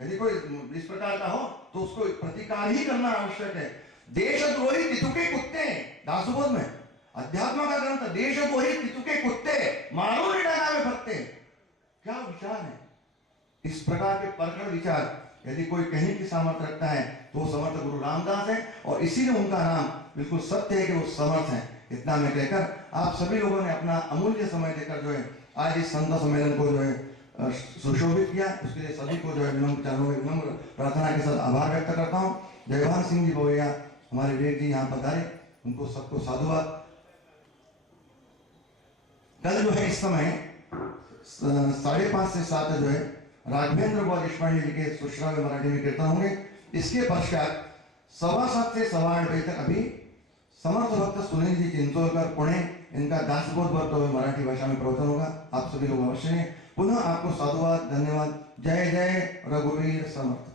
यदि कोई इस प्रकार का हो तो उसको प्रतिकार ही करना आवश्यक है। देशद्रोही तितुके कुत्ते, दासबोध में अध्यात्म का ग्रंथ, देशद्रोही तितुके कुत्ते मारो ने डाला में भक्ते। क्या विचार है, इस प्रकार के परखड़ विचार यदि कोई कहने की सामर्थ्य रखता है तो वो समर्थ गुरु रामदास है, और इसीलिए उनका नाम बिल्कुल सत्य है कि वो समर्थ है। इतना मैं कहकर आप सभी लोगों ने अपना अमूल्य समय देकर जो है आज इस संत सम्मेलन को जो है सुशोभित किया, उसके लिए सभी को जो है विनम्र चरणों में विनम्र प्रार्थना के साथ आभार व्यक्त करता हूँ। जयभान सिंह जी भवैया हमारे विवेक जी यहाँ पधारे, उनको सबको साधुवाद। कल जो है इस समय 5:30 से 7 जो है राघवेंद्र गौर देशपांडे जी के सुश्राव्य मराठी में कीर्तन होंगे। इसके पश्चात 7:15 से 8:15 बजे तक अभी समर्थ भक्त सुनील जी चिंचोलकर पुणे, इनका दासबोध वर्त मराठी भाषा में प्रवचन होगा। आप सभी लोग अवश्य हैं। पुनः आपको साधुवाद, धन्यवाद। जय जय रघुवीर समर्थ।